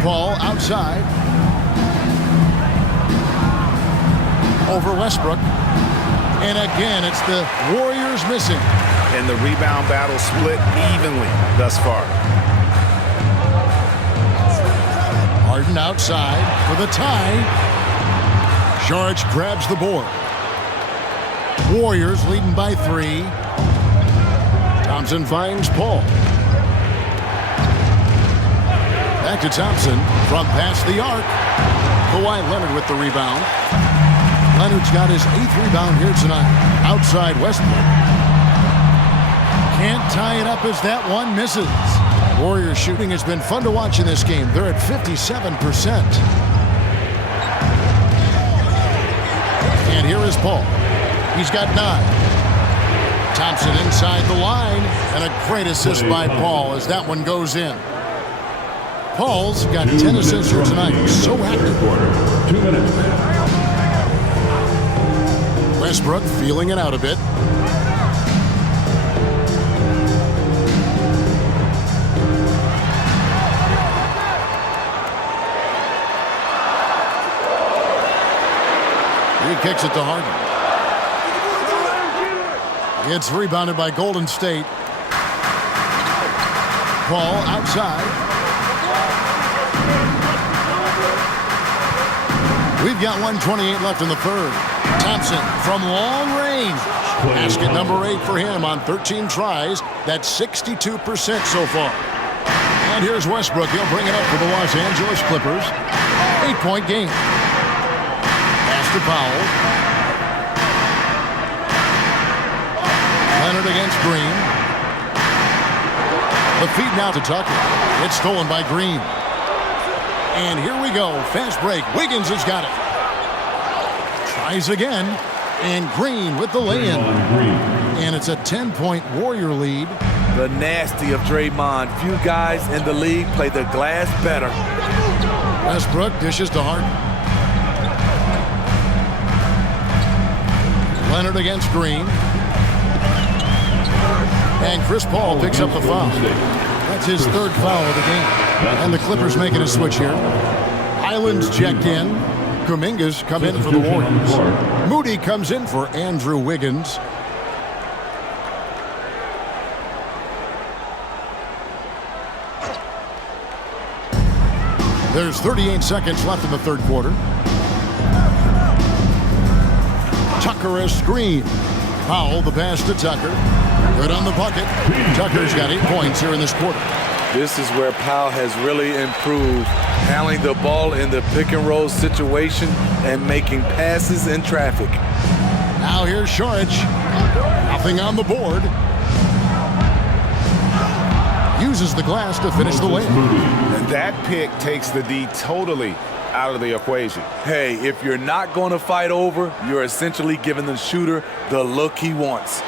Paul outside. Over Westbrook. And again, it's the Warriors missing. And the rebound battle split evenly thus far. Harden outside for the tie. Sharch grabs the board. Warriors leading by 3. Thompson finds Paul. Back to Thompson from past the arc. Kawhi Leonard with the rebound. Leonard's got his 8th rebound here tonight. Outside Westbrook. Can't tie it up as that one misses. Warriors shooting has been fun to watch in this game. They're at 57%. And here is Paul. He's got 9. Thompson inside the line, and a great assist by Paul as that one goes in. Paul's got 10 assists here tonight. So active. 2 minutes. Westbrook feeling it out a bit. He kicks it to Harden. It's rebounded by Golden State. Paul outside. We've got 1:28 left in the third. Thompson from long range. Basket number 8 for him on 13 tries. That's 62% so far. And here's Westbrook. He'll bring it up for the Los Angeles Clippers. 8-point game. Pass to Powell. Leonard against Green. The feed now to Tucker. It's stolen by Green. And here we go. Fast break. Wiggins has got it. Tries again. And Green with the lay-in. And it's a 10-point Warrior lead. The nasty of Draymond. Few guys in the league play the glass better. Westbrook dishes to Harden. Leonard against Green. And Chris Paul picks up the foul. That's his 3rd foul of the game. And the Clippers making a switch here. Island's checked in. Kuminga's come in for the Warriors. Moody comes in for Andrew Wiggins. There's 38 seconds left in the third quarter. Tucker a screen. Powell the pass to Tucker. Good on the bucket. Tucker's got 8 points here in this quarter. This is where Powell has really improved, handling the ball in the pick and roll situation and making passes in traffic. Now here's Saric. Nothing on the board. Uses the glass to finish the layup. And that pick takes the D totally out of the equation. Hey, if you're not going to fight over, you're essentially giving the shooter the look he wants.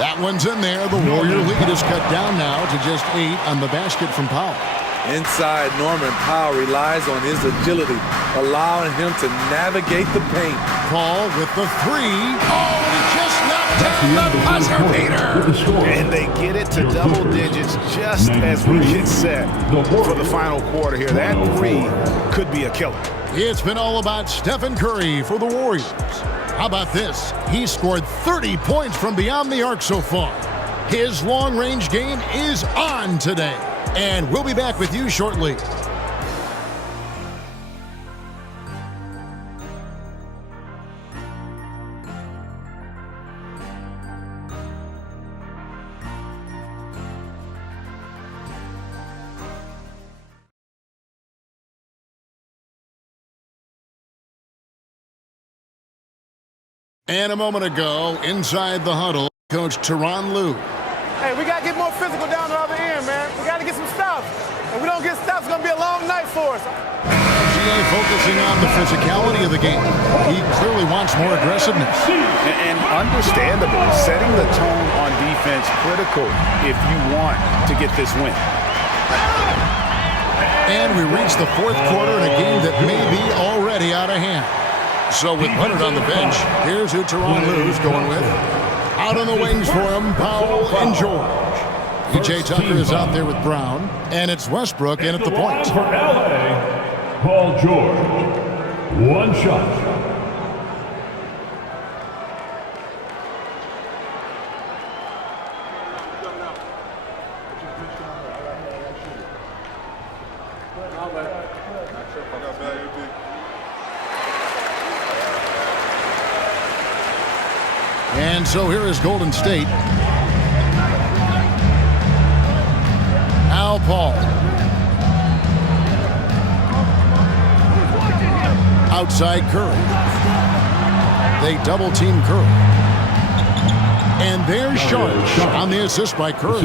That one's in there. The Warrior lead is cut down now to just 8 on the basket from Powell. Inside, Norman Powell relies on his agility, allowing him to navigate the paint. Paul with the 3. Oh, he just knocked down the buzzer beater. And they get it to double digits just as we get set for the final quarter here. That 3 could be a killer. It's been all about Stephen Curry for the Warriors. How about this? He scored 30 points from beyond the arc so far. His long-range game is on today. And we'll be back with you shortly. And a moment ago, inside the huddle, Coach Tyronn Lue. Hey, we got to get more physical down the other end, man. We got to get some stops. If we don't get stops, it's going to be a long night for us. GA focusing on the physicality of the game. He clearly wants more aggressiveness. And understandable, setting the tone on defense critical if you want to get this win. And we reach the fourth quarter in a game that may be already out of hand. So with Leonard on the bench, here's who Tyronn Lue's going with. Out on the wings for him, Powell and George. E.J. Tucker is out there with Brown, and it's Westbrook in at the point. For LA, Paul George. 1 shot. And so here is Golden State. Al Paul. Outside Curry. They double team Curry. And there's Saric on the assist by Curry.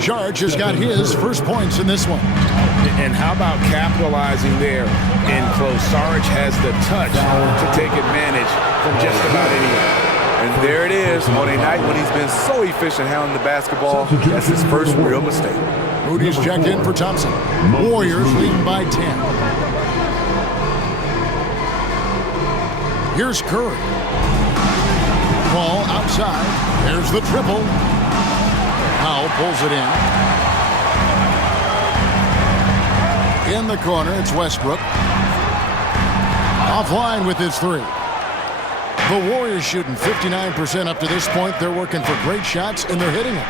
Saric has got his first points in this one. And how about capitalizing there in close? Saric has the touch to take advantage from just about anywhere. And there it is, on a night when he's been so efficient handling the basketball. That's his first real mistake. Moody's checked in for Thompson. Warriors leading by 10. Here's Curry. Ball outside. There's the triple. Powell pulls it in. In the corner, it's Westbrook. Offline with his 3. The Warriors shooting 59% up to this point. They're working for great shots, and they're hitting them.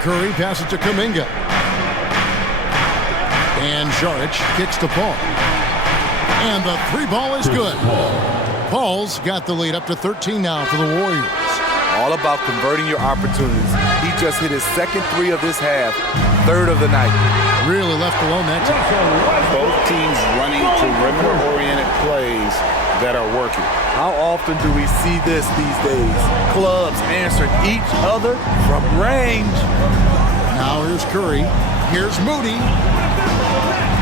Curry passes to Kuminga. And Saric kicks to Paul. And the 3 ball is good. Paul's got the lead up to 13 now for the Warriors. All about converting your opportunities. He just hit his second 3 of this half, 3rd of the night. Really left alone that time. Both teams running perimeter-oriented plays that are working. How often do we see this these days? Clubs answering each other from range. Now here's Curry. Here's Moody.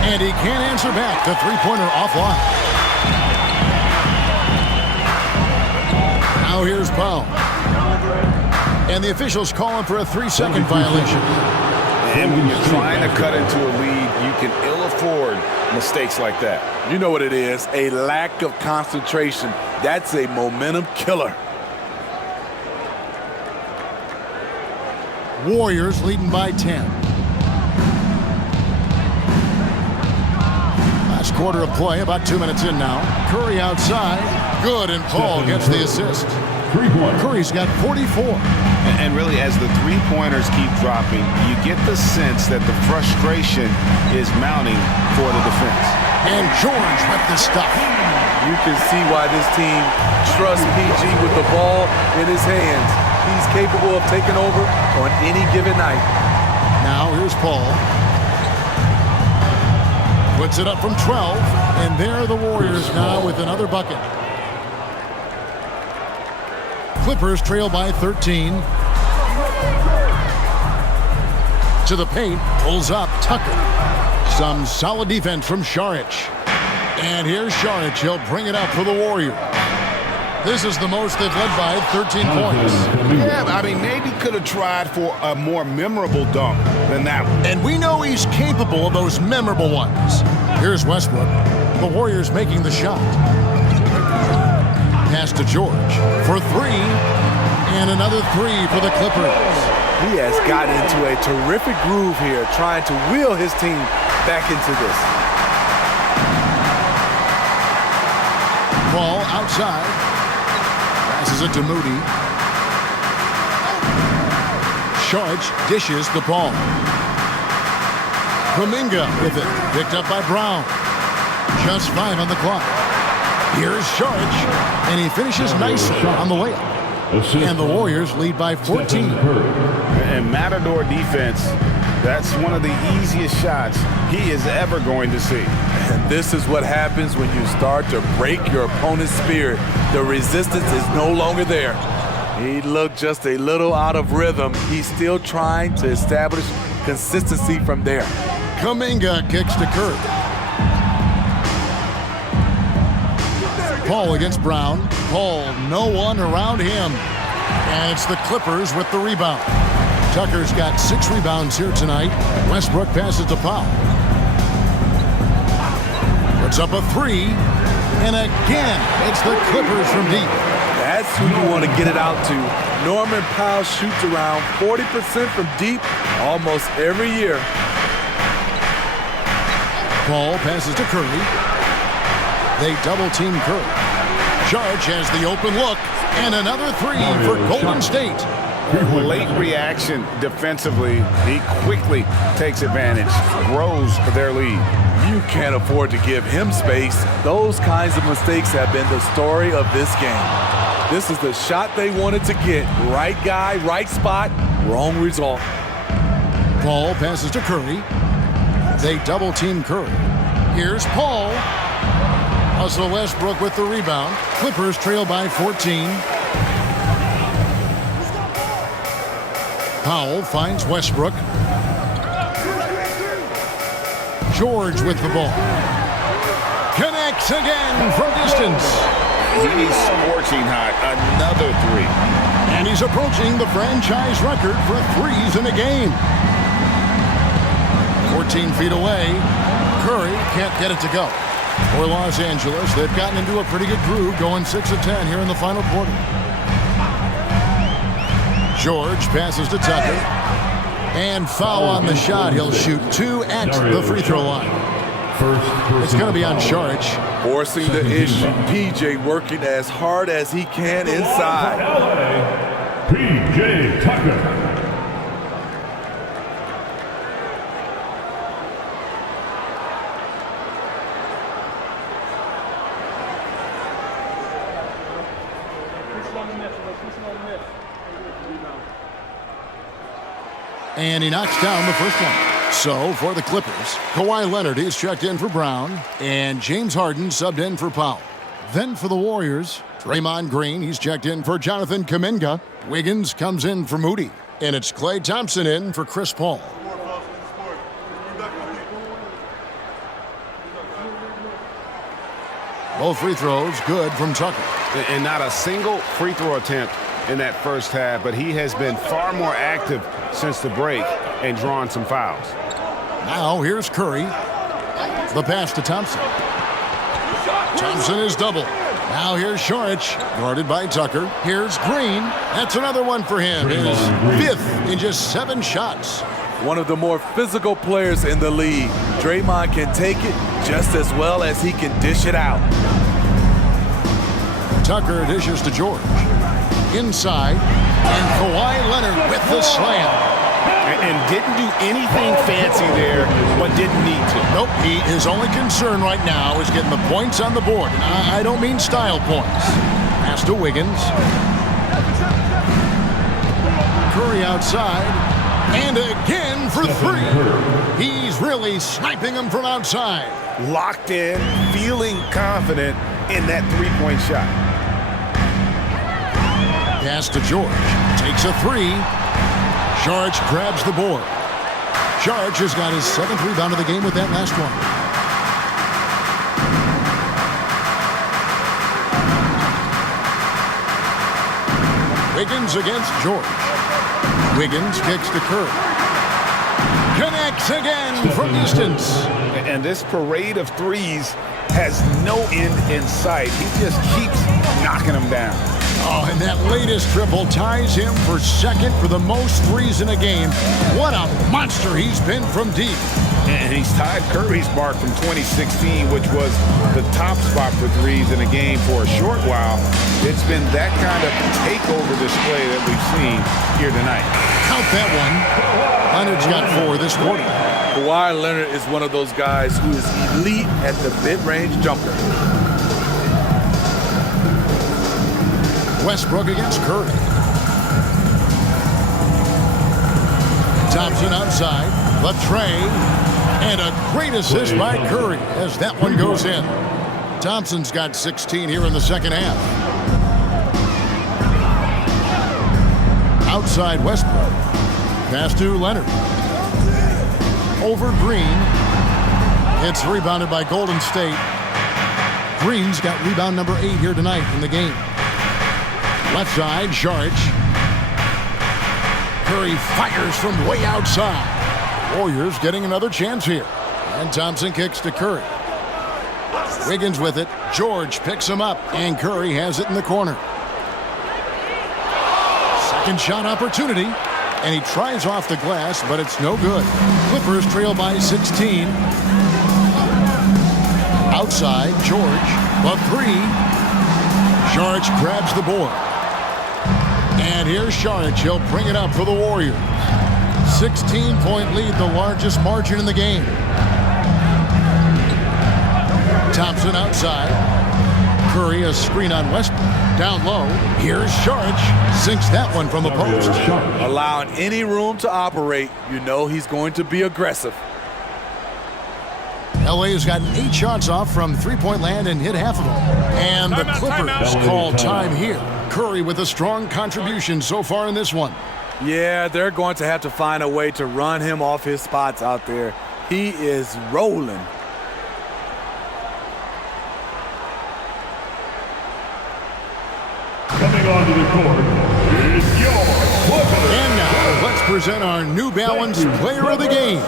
And he can't answer back. The 3-pointer offline. Now here's Powell. And the officials calling for a 3-second violation. And when you're trying to cut into a lead, you can ill afford mistakes like that. You know what it is, a lack of concentration. That's a momentum killer. Warriors leading by 10. Last quarter of play, about 2 minutes in now. Curry outside. Good, and Paul gets the assist. 3-1. Curry's got 44. And really, as the three-pointers keep dropping, you get the sense that the frustration is mounting for the defense. And George with the stuff. You can see why this team trusts PG with the ball in his hands. He's capable of taking over on any given night. Now here's Paul. Puts it up from 12, and there are the Warriors now with another bucket. Clippers trail by 13. To the paint, pulls up Tucker. Some solid defense from Šarić. And here's Šarić. He'll bring it up for the Warriors. This is the most they've led by 13 points. Yeah, I mean, maybe could have tried for a more memorable dunk than that one. And we know he's capable of those memorable ones. Here's Westbrook. The Warriors making the shot. Pass to George for three. And another three for the Clippers. He has gotten into a terrific groove here, trying to wheel his team back into this. Ball outside. Passes it to Moody. Šarić dishes the ball. Kuminga with it. Picked up by Brown. Just 5 on the clock. Here's Šarić. And he finishes nicely on the layup. And the Warriors lead by 14. And Matador defense, that's one of the easiest shots he is ever going to see. And this is what happens when you start to break your opponent's spirit. The resistance is no longer there. He looked just a little out of rhythm. He's still trying to establish consistency from there. Kuminga kicks to Curry. Paul against Brown. Paul, no one around him. And it's the Clippers with the rebound. Tucker's got 6 rebounds here tonight. Westbrook passes to Powell. Puts up a 3. And again, it's the Clippers from deep. That's who you want to get it out to. Norman Powell shoots around 40% from deep almost every year. Paul passes to Curry. They double-team Curry. Šarić has the open look, and another 3 for Golden State. Late reaction defensively. He quickly takes advantage, grows their lead. You can't afford to give him space. Those kinds of mistakes have been the story of this game. This is the shot they wanted to get. Right guy, right spot, wrong result. Paul passes to Curry. They double-team Curry. Here's Paul. Russell Westbrook with the rebound. Clippers trail by 14. Powell finds Westbrook. George with the ball. Connects again from distance. He's scorching hot. Another 3. And he's approaching the franchise record for threes in a game. 14 feet away. Curry can't get it to go. For Los Angeles, they've gotten into a pretty good groove, going 6 of 10 here in the final quarter. George passes to Tucker. And foul on the shot. He'll shoot 2 at the free throw line. It's going to be on Šarić. Forcing the issue. PJ working as hard as he can inside. PJ Tucker. And he knocks down the first one. So for the Clippers, Kawhi Leonard is checked in for Brown, and James Harden subbed in for Powell. Then for the Warriors, Draymond Green, he's checked in for Jonathan Kuminga. Wiggins comes in for Moody. And it's Klay Thompson in for Chris Paul. Both free throws good from Tucker. And not a single free throw attempt in that first half, but he has been far more active since the break and drawn some fouls. Now here's Curry. The pass to Thompson. Thompson is double. Now here's Šarić, guarded by Tucker. Here's Green. That's another one for him. His 5th in just 7 shots. One of the more physical players in the league. Draymond can take it just as well as he can dish it out. Tucker dishes to George. inside, and Kawhi Leonard with the slam. And didn't do anything fancy there, but didn't need to. Nope, his only concern right now is getting the points on the board. And I don't mean style points. Pass to Wiggins. Curry outside. And again for three. He's really sniping them from outside. Locked in, feeling confident in that three-point shot. Pass to George. Takes a three. George grabs the board. George has got his 7th rebound of the game with that last one. Wiggins against George. Wiggins kicks to Curry. Connects again from distance. And this parade of threes has no end in sight. He just keeps knocking them down. Oh, and that latest triple ties him for second for the most threes in a game. What a monster he's been from deep. And he's tied Curry's mark from 2016, which was the top spot for threes in a game for a short while. It's been that kind of takeover display that we've seen here tonight. Count that one. Leonard's got 4 this quarter. Kawhi Leonard is one of those guys who is elite at the mid-range jumper. Westbrook against Curry. Thompson outside. Latrey. And a great assist by Curry as that one goes in. Thompson's got 16 here in the second half. Outside Westbrook. Pass to Leonard. Over Green. It's rebounded by Golden State. Green's got rebound number 8 here tonight in the game. Left side, George. Curry fires from way outside. Warriors getting another chance here. And Thompson kicks to Curry. Wiggins with it. George picks him up. And Curry has it in the corner. Second shot opportunity. And he tries off the glass, but it's no good. Clippers trail by 16. Outside, George. The 3. George grabs the board. And here's Saric. He'll bring it up for the Warriors. 16-point lead, the largest margin in the game. Thompson outside. Curry, a screen on Westbrook. Down low. Here's Saric. Sinks that one from the post. Allowing any room to operate, you know he's going to be aggressive. LA has gotten 8 shots off from three-point land and hit half of them. And the Clippers call time here. Curry with a strong contribution so far in this one. Yeah, they're going to have to find a way to run him off his spots out there. He is rolling. Coming onto the court is your Clippers. And now let's present our New Balance player of the game,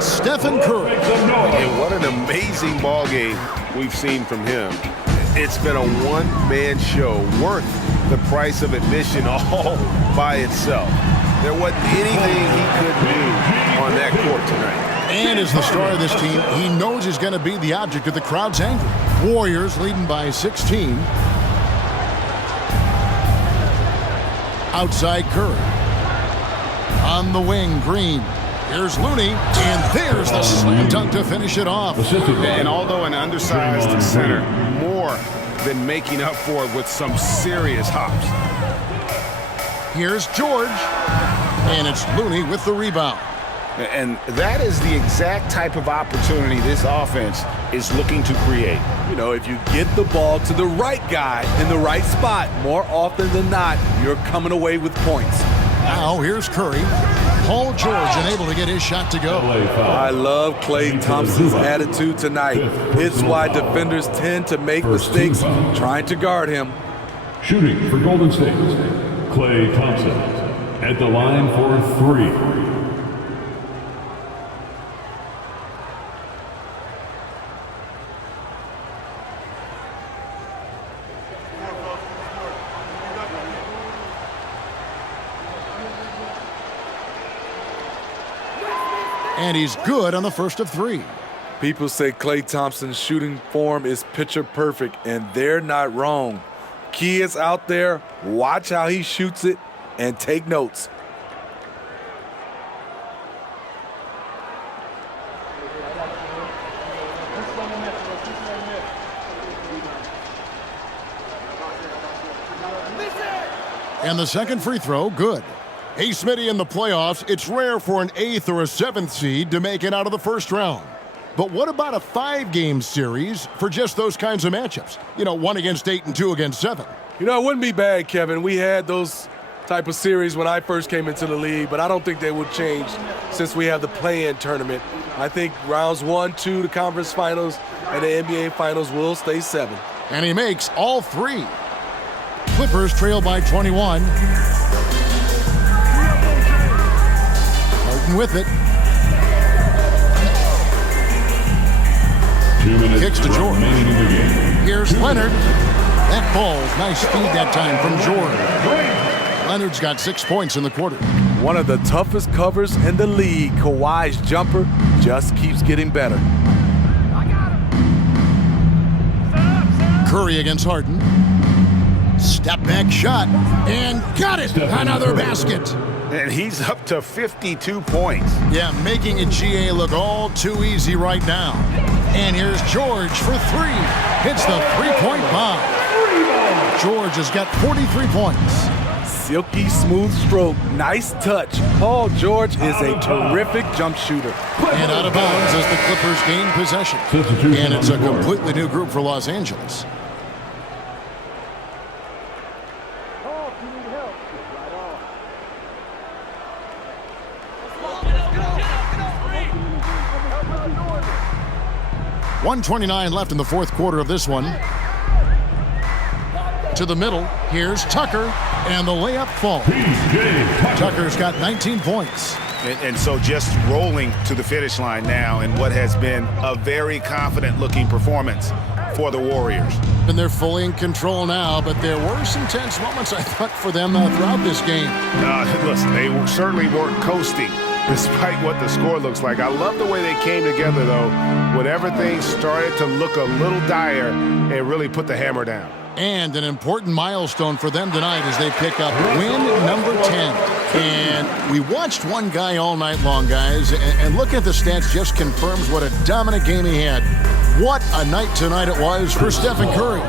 Stephen Curry. And what an amazing ball game we've seen from him. It's been a one-man show worth the price of admission all by itself. There wasn't anything he couldn't do on that court tonight. And as the star of this team, he knows he's going to be the object of the crowd's anger. Warriors leading by 16. Outside Curry. On the wing, Green. Here's Looney, and there's the slam dunk to finish it off. And although an undersized center, more than making up for it with some serious hops. Here's George, and it's Looney with the rebound. And that is the exact type of opportunity this offense is looking to create. You know, if you get the ball to the right guy in the right spot, more often than not, you're coming away with points. Now here's Curry. Paul George unable to get his shot to go. I love Klay Thompson's attitude tonight. It's why defenders tend to make mistakes trying to guard him. Shooting for Golden State, Klay Thompson at the line for 3. And he's good on the first of 3. People say Klay Thompson's shooting form is picture perfect, and they're not wrong. Kids out there, watch how he shoots it and take notes. And the second free throw, good. Hey, Smitty, in the playoffs, it's rare for an 8th or a 7th seed to make it out of the first round. But what about a 5-game series for just those kinds of matchups? 1 against 8 and 2 against 7. It wouldn't be bad, Kevin. We had those type of series when I first came into the league, but I don't think they would change since we have the play-in tournament. I think rounds 1, 2, the conference finals, and the NBA finals will stay 7. And he makes all 3. Clippers trail by 21. Harden with it. 2 minutes Kicks to George. remaining in the game. Here's Leonard. That ball's nice feed that time from George. Leonard's got 6 points in the quarter. One of the toughest covers in the league. Kawhi's jumper just keeps getting better. Curry against Harden. Step back shot and got it. Another basket. And he's up to 52 points. Yeah, making a GA look all too easy right now. And here's George for 3. Hits the 3-point bomb. George has got 43 points. Silky smooth stroke, nice touch. Paul George is a terrific jump shooter. And out of bounds as the Clippers gain possession. And it's a completely new group for Los Angeles. .129 left in the fourth quarter of this one. To the middle, here's Tucker, and the layup falls. Tucker's got 19 points. And so just rolling to the finish line now in what has been a very confident-looking performance for the Warriors. And they're fully in control now, but there were some tense moments, I thought, for them throughout this game. Listen, they certainly weren't coasting, despite what the score looks like. I love the way they came together, though, when everything started to look a little dire and really put the hammer down. And an important milestone for them tonight as they pick up win number 10. And we watched one guy all night long, guys, and looking at the stats just confirms what a dominant game he had. What a night tonight it was for Stephen Curry.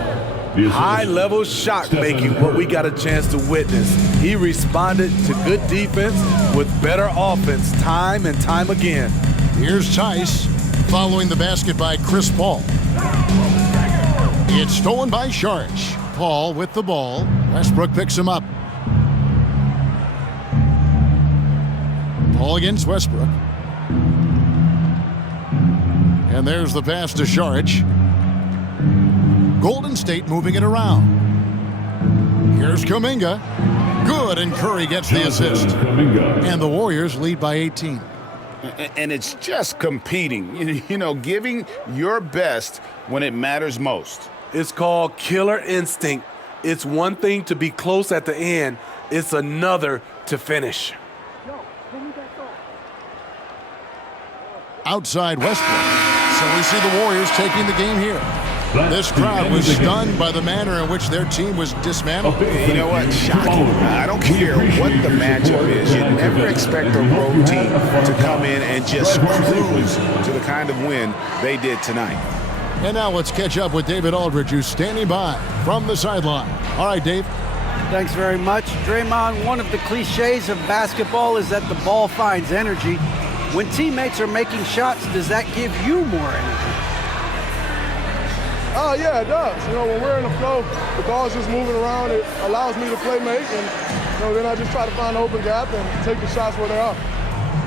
High-level shot making, what we got a chance to witness. He responded to good defense with better offense time and time again. Here's Tice following the basket by Chris Paul. It's stolen by Sharch. Paul with the ball. Westbrook picks him up. Paul against Westbrook. And there's the pass to Sharch. Golden State moving it around. Here's Kuminga. Good, and Curry gets the assist. And the Warriors lead by 18. And it's just competing, giving your best when it matters most. It's called killer instinct. It's one thing to be close at the end. It's another to finish. Outside Westbrook. So we see the Warriors taking the game here. This crowd was stunned by the manner in which their team was dismantled. You know what? Shocking. I don't care what the matchup is. You never expect a road team to come in and just cruise to the kind of win they did tonight. And now let's catch up with David Aldridge, who's standing by from the sideline. All right, Dave. Thanks very much. Draymond, one of the cliches of basketball is that the ball finds energy. When teammates are making shots, does that give you more energy? Oh, yeah, it does. When we're in the flow, the ball's just moving around. It allows me to play make, and then I just try to find an open gap and take the shots where they are.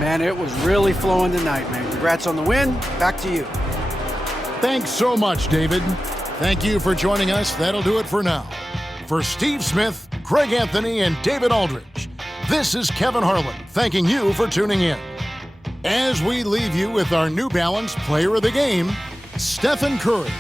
Man, it was really flowing tonight, man. Congrats on the win. Back to you. Thanks so much, David. Thank you for joining us. That'll do it for now. For Steve Smith, Craig Anthony, and David Aldridge, this is Kevin Harlan thanking you for tuning in. As we leave you with our New Balance Player of the Game, Stephen Curry.